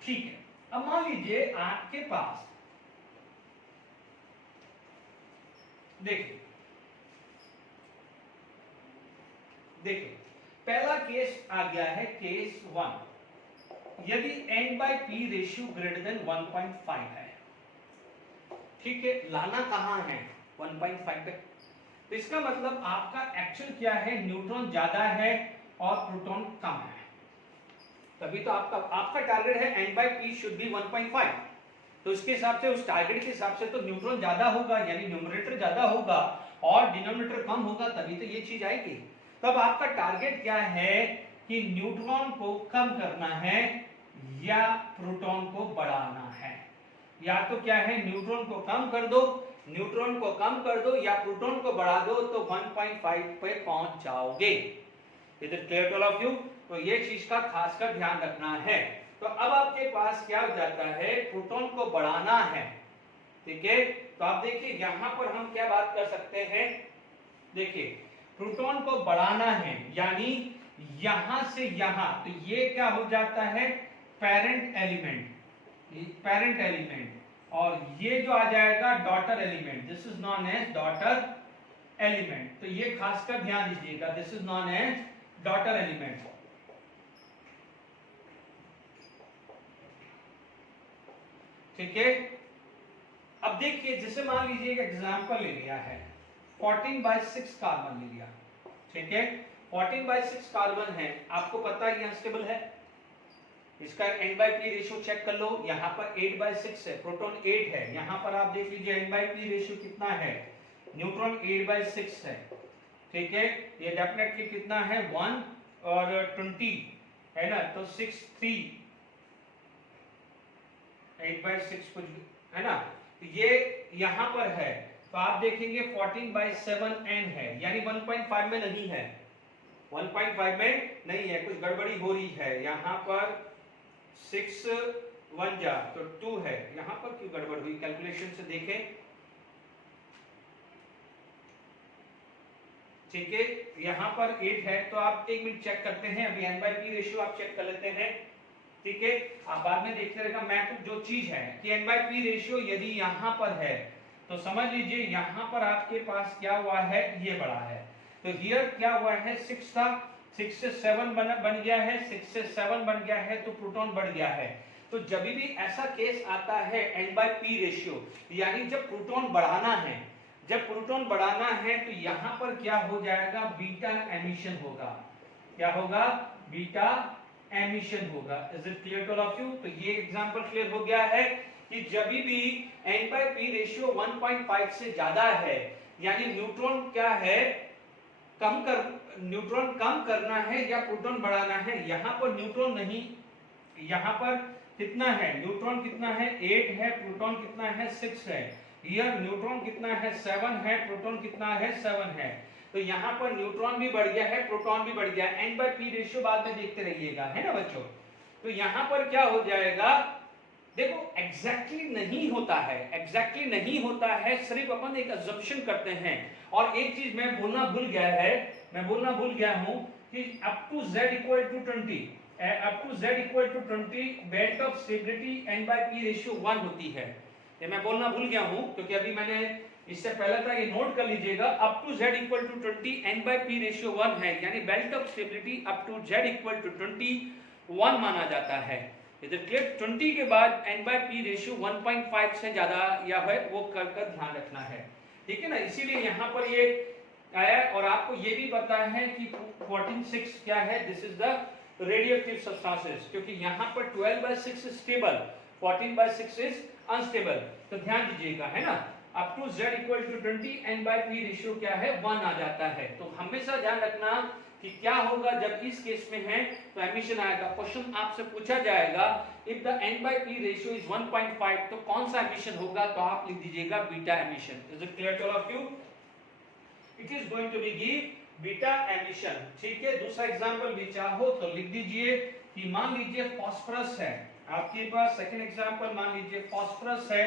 ठीक है। अब मान लीजिए आपके पास, देखिए पहला केस आ गया है, केस 1, यदि n/p रेशियो ग्रेटर देन 1.5 है, ठीक है। लाना कहां है, 1.5 पे, तो इसका मतलब आपका एक्चुअल क्या है, न्यूट्रॉन ज्यादा है और प्रोटॉन कम है, तभी तो आपका टारगेट है n/p शुड बी 1.5। तो इसके हिसाब से, उस टारगेट के हिसाब से तो न्यूट्रॉन ज्यादा होगा, यानी न्यूमरेटर ज्यादा होगा और डिनोमिनेटर कम होगा, तभी तो ये चीज आएगी। तो अब आपका टारगेट क्या है कि न्यूट्रॉन को कम करना है या प्रोटॉन को बढ़ाना है। या तो क्या है, न्यूट्रॉन को कम कर दो, न्यूट्रॉन को कम कर दो, या प्रोटॉन को बढ़ा दो, तो 1.5 पे पहुंच जाओगे। Is it clear to all of you? तो ये चीज का खासकर ध्यान रखना है। तो अब आपके पास क्या हो जाता है, प्रोटॉन को बढ़ाना है, ठीक है। तो आप देखिए यहां पर हम क्या बात कर सकते हैं, देखिए प्रोटॉन को बढ़ाना है, यानी यहां से यहां, तो ये क्या हो जाता है, पेरेंट एलिमेंट, और ये जो आ जाएगा daughter element, this is known as daughter element. तो ये खासकर ध्यान दीजिएगा, this is known as daughter element, ठीक है। अब देखिए, जैसे मान लीजिए एक एग्जांपल ले लिया है, 14/6 कार्बन ले लिया, ठीक है। 14/6 कार्बन है, आपको पता है ये अनस्टेबल है, इसका n/p रेशियो चेक कर लो, यहाँ पर 8/6 है, प्रोटॉन 8 है, यहाँ पर आप देख लीजिए n/p रेशियो कितना है, न्यूट्रॉन 8/6 है, ठीक है। ये डेफिनेटली कितना है, 1 और 20 है ना, तो 6 3 8/6 कुछ है ना, तो ये यहां पर है, तो आप देखेंगे 14/7n है, यानी 1.5 में नहीं है, 1.5 में नहीं है, कुछ गड़बड़ी हो रही है, यहां पर 6 1 जा तो 2 है, यहां पर क्यों गड़बड़ हुई, कैलकुलेशन से देखें, ठीक है। यहां पर 8 है, तो आप 1 मिनट चेक करते हैं, अभी n/p रेशियो आप चेक कर लेते हैं, ठीक है। आप बाद में देखते रहेगा, मैं जो चीज है कि n/p रेशियो यदि यहां पर है, तो समझ लीजिए यहां पर आपके पास क्या हुआ है, ये बड़ा है, तो हियर क्या हुआ है, 6 था, 6 से 7 बन गया है, 6 से 7 बन गया है तो प्रोटॉन बढ़ गया है। तो जब भी ऐसा केस आता है N/P रेशियो, यानी जब प्रोटॉन बढ़ाना है, जब प्रोटॉन बढ़ाना है तो यहां पर क्या हो जाएगा, बीटा एमिशन होगा। क्या होगा, बीटा एमिशन होगा। Is it clear to all of you? तो ये एग्जांपल क्लियर हो गया है कि जब भी N/P रेशियो 1.5 से ज्यादा है, यानी न्यूट्रॉन क्या है, न्यूट्रॉन कम करना है या प्रोटॉन बढ़ाना है। यहां पर न्यूट्रॉन नहीं, यहां पर कितना है, न्यूट्रॉन कितना है, 8 है, प्रोटॉन कितना है, 6 है। यह न्यूट्रॉन कितना है, 7 है, प्रोटॉन कितना है, 7 है। तो यहां पर न्यूट्रॉन भी बढ़ गया है, प्रोटॉन भी बढ़ गया है। N/P रेशियो बाद में देखते रहिएगा, है ना बच्चों। तो यहां पर क्या हो जाएगा, देखो एग्जैक्टली नहीं होता है, एग्जैक्टली नहीं होता है, सिर्फ अपन एक अजम्पशन करते हैं। और एक चीज मैं बोलना भूल गया हूं कि up to z equal to 20, up to z equal to 20 belt of stability N/P ratio 1 होती है। ये मैं बोलना भूल गया हूं क्योंकि अभी मैंने इससे पहले था, ये नोट कर लीजिएगा। Up to z equal to 20 N/P ratio 1 है, यानी belt of stability up to z equal to 21 माना जाता है। इधर क्लियर, 20 के बाद N/P रेशियो 1.5 से ज्यादा या है वो कर ध्यान रखना है, ठीक है ना। इसीलिए यहाँ पर ये आया। और आपको ये भी पता है कि 14(6) क्या है, this is the radioactive substances, क्योंकि यहाँ पर 12/6 स्टेबल, 14/6 इज अनस्टेबल। तो ध्यान दीजिएगा, है ना। Up to z equal to 20 N/P ratio क्या है, 1 आ जाता है। तो हमेशा ध्यान रखना कि क्या होगा जब इस केस में है तो एमिशन आएगा। क्वेश्चन आपसे पूछा जाएगा if the N/P ratio is 1.5 तो कौन सा एमिशन होगा, तो आप लिख दीजिएगा beta emission. Is it clear to all of you? It is going to be give beta emission, ठीक है। दूसरा एग्जांपल भी चाहो तो लिख दीजिए कि मान लीजिए फास्फोरस है आपके पास। सेकंड एग्जांपल मान लीजिए फास्फोरस है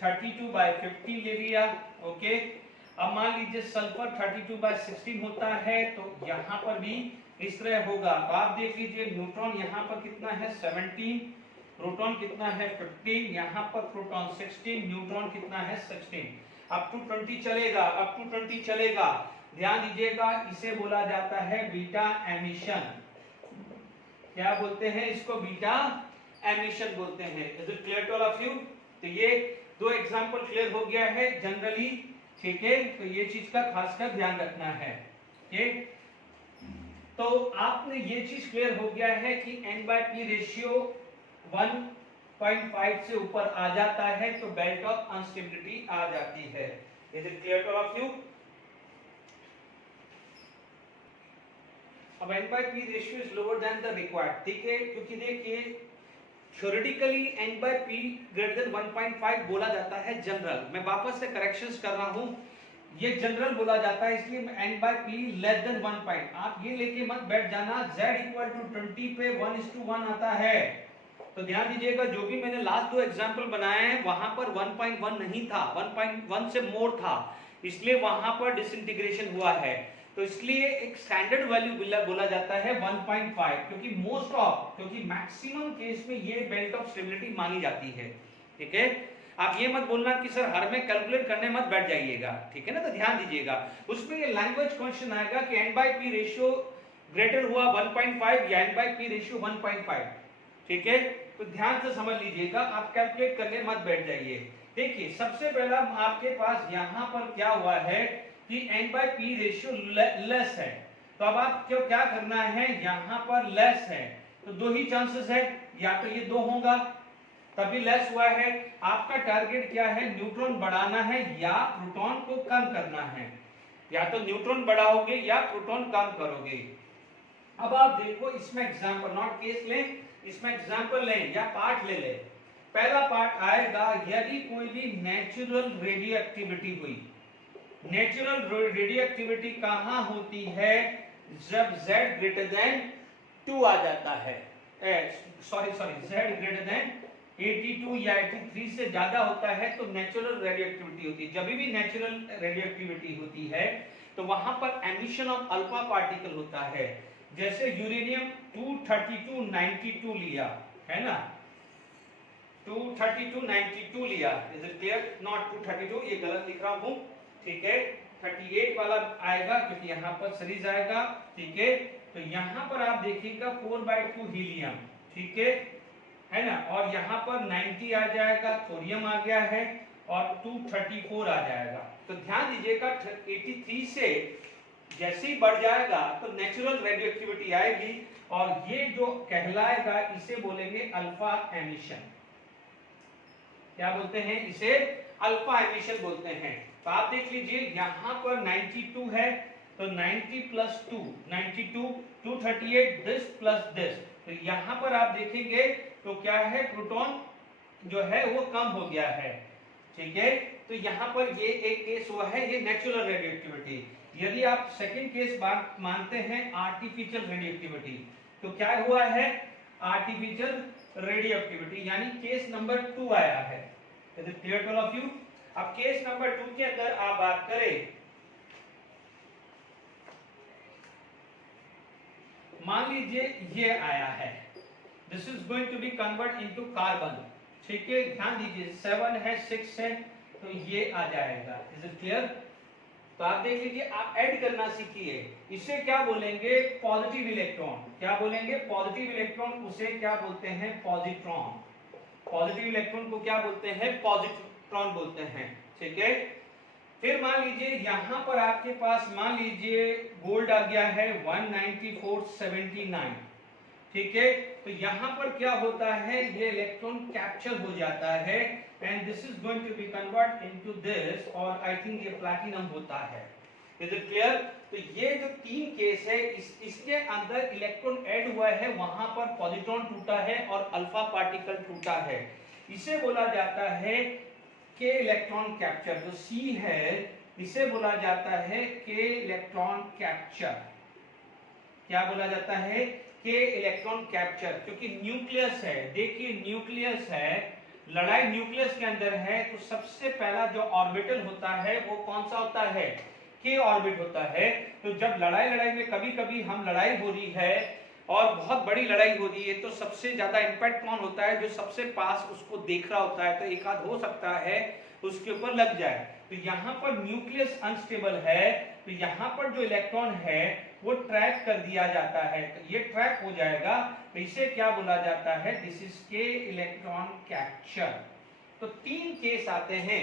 32/15 ले लिया, ओके। अब मान लीजिए सल्फर 32/16 होता है, तो यहाँ पर भी इस तरह होगा। तो आप देख लीजिए न्यूट्रॉन यहाँ पर कितना है 17, प्रोटॉन कितना है 15, यहाँ पर प्रोटॉन 16, न्यूट्रॉन कितना है 16। अप टू 20 चलेगा, अप टू 20 चलेगा। ध्यान दीजिएगा, इसे बोला जाता है बीटा एमिशन। क्या बोलते हैं इसको, बीटा एमिशन बोलते हैं। Is it clear to all of you? तो ये दो एग्जांपल क्लियर हो गया है जनरली, ठीक है। तो ये चीज का खासकर ध्यान रखना है, ठीक। तो आपने ये चीज क्लियर हो गया है कि N/P रेशियो 1.5 से ऊपर आ जाता है तो बेल्ट ऑफ अनस्टेबिलिटी आ जाती है। Is it clear to all of you? अब N/P ratio is lower than the required, ठीक है, क्योंकि देखिए थ्योरेटिकली N/P ग्रेटर देन 1.5 बोला जाता है जनरल। मैं वापस से करेक्शंस कर रहा हूं, ये जनरल बोला जाता है, इसलिए N/P लेस देन 1. आप ये लेके मत बैठ जाना z इक्वल टू 20 पे 1:1 आता है। तो ध्यान दीजिएगा, जो भी मैंने लास्ट दो एग्जांपल बनाए हैं वहां पर 1.1 नहीं था, 1.1 से मोर था, इसलिए वहां पर डिसइंटीग्रेशन हुआ है। तो इसलिए एक स्टैंडर्ड वैल्यू बोला जाता है 1.5, क्योंकि मैक्सिमम केस में ये बेल्ट ऑफ स्टेबिलिटी मानी जाती है, ठीक है। आप ये मत बोलना कि सर हर में कैलकुलेट करने मत बैठ जाइएगा, ठीक है ना। तो ध्यान दीजिएगा, उसमें ये लैंग्वेज क्वेश्चन आएगा कि N/P रेशियो ग्रेटर हुआ 1.5 या N/P रेशियो 1.5, ठीक है। तो ध्यान से समझ लीजिएगा, आप कैलकुलेट करने मत बैठ जाइए। देखिए सबसे पहला आपके पास यहाँ पर क्या हुआ है कि N/P रेशियो लेस है, तो अब आप क्यों क्या करना है, यहाँ पर लेस है तो दो ही चांसेस है, या तो ये 2 होगा तभी लेस हुआ है। आपका टारगेट क्या है, न्यूट्रॉन बढ़ाना है या प्रोटॉन को कम करना है, या तो न्यूट्रॉन बढ़ाओगे या प्रोटॉन कम करोगे। अब आप देखो इसमें एग्जांपल, नॉट केस लें, इसमें एग्जांपल लें या पार्ट ले ले। पहला पार्ट आएगा यदि कोई भी नेचुरल रेडियो एक्टिविटी हुई। नेचुरल रेडियो एक्टिविटी कहां होती है, जब z ग्रेटर देन 2 आ जाता है, सॉरी z ग्रेटर देन 82 या 83 से ज्यादा होता है तो नेचुरल रेडियो एक्टिविटी होती है। जब भी नेचुरल रेडियो एक्टिविटी होती है तो वहां पर एमिशन ऑफ अल्फा पार्टिकल होता है। जैसे यूरेनियम 23292 लिया है ना, 23292 लिया, इज इट क्लियर, नॉट 232, ये गलत लिख रहा हूं, ठीक है। 38 वाला आएगा क्योंकि यहाँ पर सीरीज आएगा, ठीक है। तो यहाँ पर आप देखिएगा 4/2 हीलियम, ठीक है ना, और यहाँ पर 90 आ जाएगा, थोरियम आ गया है, और 234 आ जाएगा। तो ध्यान दीजिएगा 83 से जैसे ही बढ़ जाएगा तो नेचुरल रेडियोएक्टिविटी आएगी, और ये जो कहलाएगा इसे बोलेंगे अल्फा एमिशन। क्या बोलते हैं इसे? अल्फा एमिशन बोलते हैं। तो आप देख लीजिए यहाँ पर 92 है, तो 90 प्लस 2 92 238 दिस प्लस दिस, तो यहाँ पर आप देखेंगे तो क्या है, प्रोटॉन जो है वो कम हो गया है, ठीक है। तो यहाँ पर ये एक केस हुआ है, ये नेचुरल रेडियोएक्टिविटी। यदि आप सेकंड केस मानते हैं आर्टिफिशियल रेडियोएक्टिविटी, तो क्या हुआ है, आर्टिफिशियल रेडियोएक्टिविटी, यानी केस नंबर 2 आया है। Is it clear to all of you? अब केस नंबर 2 के अंदर आप बात करें, मान लीजिए ये आया है, this is going to be convert into carbon, ठीक है। ध्यान दीजिए 7 है 6 है, तो ये आ जाएगा। Is it clear? तो आप देख लीजिए, आप ऐड करना सीखिए। इसे क्या बोलेंगे? Positive electron. क्या बोलेंगे? Positive electron. उसे क्या बोलते हैं? पॉजिट्रॉन। पॉजिटिव इलेक्ट्रॉन को क्या बोलते हैं? पॉजिट्रॉन बोलते हैं, ठीक है। फिर मान लीजिए यहाँ पर आपके पास मान लीजिए गोल्ड आ गया है 19479, ठीक है। तो यहाँ पर क्या होता है, ये इलेक्ट्रॉन कैप्चर हो जाता है, and this is going to be convert into this, और आई थिंक ये प्लैटिनम होता है। Is it clear? तो ये जो 3 केस है, इसके अंदर इलेक्ट्रॉन ऐड हुआ है, वहां पर पॉजिट्रॉन टूटा है और अल्फा पार्टिकल टूटा है। इसे बोला जाता है के इलेक्ट्रॉन कैप्चर। जो सी है इसे बोला जाता है के इलेक्ट्रॉन कैप्चर। क्या बोला जाता है? के इलेक्ट्रॉन कैप्चर, क्योंकि न्यूक्लियस है। देखिए न्यूक्लियस है, लड़ाई न्यूक्लियस के अंदर है, तो सबसे पहला जो ऑर्बिटल होता है वो कौन सा होता है? के ऑर्बिट होता है। तो जब लड़ाई में कभी कभी हम लड़ाई हो रही है और बहुत बड़ी लड़ाई हो रही है, तो सबसे ज्यादा इंपैक्ट कौन होता है? जो सबसे पास उसको देख रहा होता है, तो एक आध हो सकता है उसके ऊपर लग जाए। तो यहाँ पर न्यूक्लियस अनस्टेबल है, तो यहाँ पर जो इलेक्ट्रॉन है वो ट्रैक कर दिया जाता है, तो ये ट्रैक हो जाएगा। तो इसे क्या बोला जाता है? दिस इज के इलेक्ट्रॉन कैप्चर। तो 3 केस आते हैं,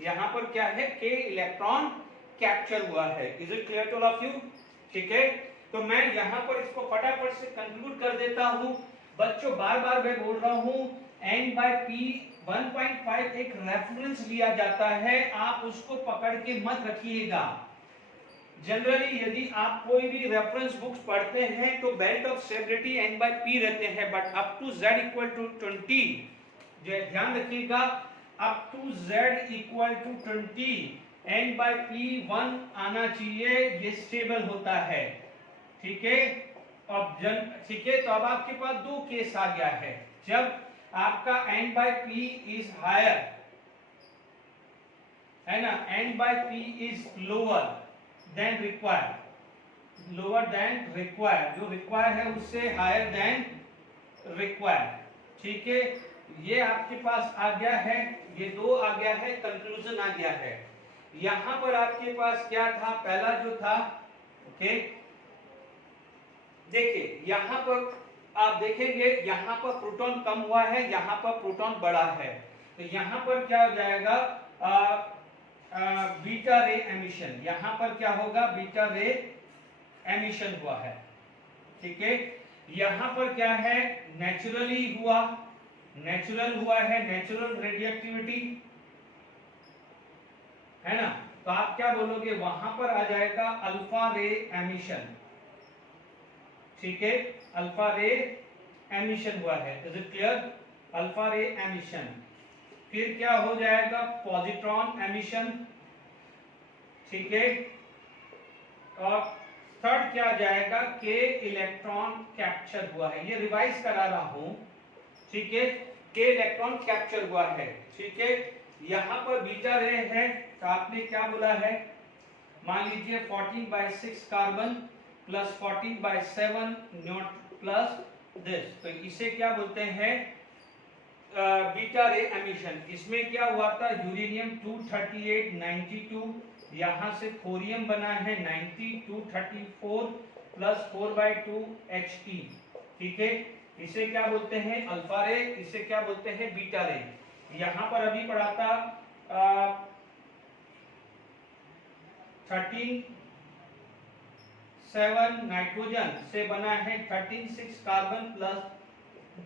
यहाँ पर क्या है? के इलेक्ट्रॉन कैप्चर हुआ है। Is it clear to all of you? ठीक है। तो मैं यहाँ पर इसको फटाफट से कंक्लूड कर देता हूँ। बच्चों बार बार मैं बोल रहा हूँ, N/P 1.5 एक रेफरेंस लिया जाता है, आप उसको पकड़ के मत रखिएगा। जनरली यदि आप कोई भी रेफरेंस बुक्स पढ़ते हैं तो बेल्ट ऑफ स्टेबिलिटी N/P रहते हैं, but up to Z equal to 20, जो ध्यान रखिएगा, up to Z equal to 20 N/P 1 आना चाहिए, ये स्टेबल होता है, ठीक है। अब ठीक है, तो अब आपके पास 2 केस आ गया है। जब आपका N/P इज हायर, है ना, N/P is lower then required, lower than required, जो रिक्वायर्ड है उससे हायर देन रिक्वायर्ड, ठीक है। ये आपके पास आ गया है, ये 2 आ गया है, कंक्लूजन आ गया है। यहां पर आपके पास क्या था? पहला जो था, ओके, देखिए यहां पर आप देखेंगे, यहां पर प्रोटॉन कम हुआ है, यहां पर प्रोटॉन बढ़ा है, तो यहां पर क्या हो जाएगा? बीटा रे एमिशन। यहां पर क्या होगा? बीटा रे एमिशन हुआ है, ठीक है। यहां पर क्या है? नेचुरली हुआ, नेचुरल हुआ है, नेचुरल रेडियोएक्टिविटी, है ना। तो आप क्या बोलोगे? वहां पर आ जाएगा अल्फा रे एमिशन, ठीक है, अल्फा रे एमिशन हुआ है। Is it clear? अल्फा रे एमिशन। फिर क्या हो जाएगा? पॉजिट्रॉन एमिशन, ठीक है। और थर्ड क्या जाएगा? के इलेक्ट्रॉन कैप्चर हुआ है। ये रिवाइज करा रहा हूं, ठीक है, के इलेक्ट्रॉन कैप्चर हुआ है, ठीक है। यहां पर बीटा रे है, तो आपने क्या बोला है? मान लीजिए 14/6 carbon plus 14/7 not plus this, तो इसे क्या बोलते हैं? बीटा रे एमिशन। इसमें क्या हुआ था? यूरेनियम 238 92 यहाँ से थोरियम बना है 90, 234 प्लस 4/2 He, ठीक है। इसे क्या बोलते हैं? अल्फा रे, इसे क्या बोलते हैं? बीटा रे। यहाँ पर अभी पढ़ा था 13(7) नाइट्रोजन से बना है 13(6) कार्बन प्लस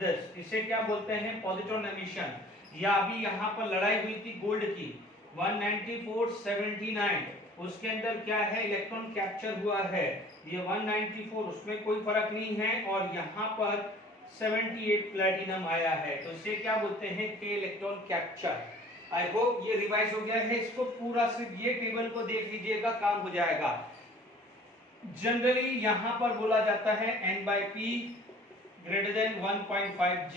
10, इसे क्या बोलते हैं? Positron emission. या अभी यहाँ पर लड़ाई हुई थी गोल्ड की 194-79, उसके अंदर क्या है? इलेक्ट्रॉन कैप्चर हुआ है। ये 194, उसमें कोई फर्क नहीं है, और यहाँ पर 78 प्लेटिनम आया है, तो इसे क्या बोलते हैं? के इलेक्ट्रॉन कैप्चर। आई होप ये रिवाइज हो गया है। इसको पूरा सिर्फ ये टेबल को देख लीजिएगा, काम हो जाएगा। जनरली यहां पर बोला जाता है n/p greater than 1.5,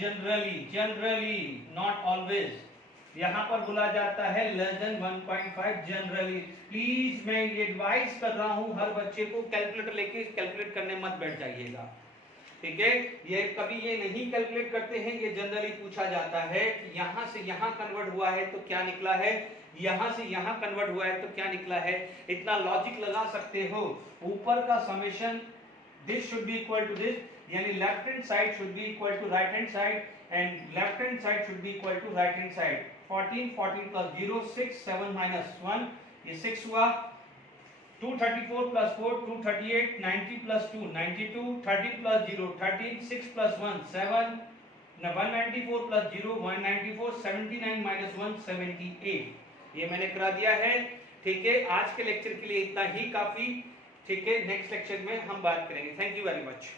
generally not always. यहां पर बोला जाता है लेस देन 1.5 जनरली। प्लीज मैं ये एडवाइस कर रहा हूं हर बच्चे को, कैलकुलेटर लेके कैलकुलेट करने मत बैठ जाइएगा, ठीक है। ये कभी ये नहीं कैलकुलेट करते हैं, ये जनरली पूछा जाता है कि यहां से यहां कन्वर्ट हुआ है तो क्या निकला है, यहां से यहां कन्वर्ट हुआ है तो क्या निकला है। इतना लॉजिक लगा सकते हो। ऊपर का summation this should be equal to this, यानी left hand side should be equal to right hand side, and left hand side should be equal to right hand side. 14 plus 0 6, 7 minus 1, ये 6 हुआ। 234 plus 4 238, 90 plus 2 92, 30 plus 0 13, 6 plus 1 7, 194 plus 0 194, 79 minus 1 78। ये मैंने करा दिया है, ठीक है। आज के लेक्चर के लिए इतना ही काफी, ठीक है। नेक्स्ट लेक्चर में हम बात करेंगे। Thank you very much.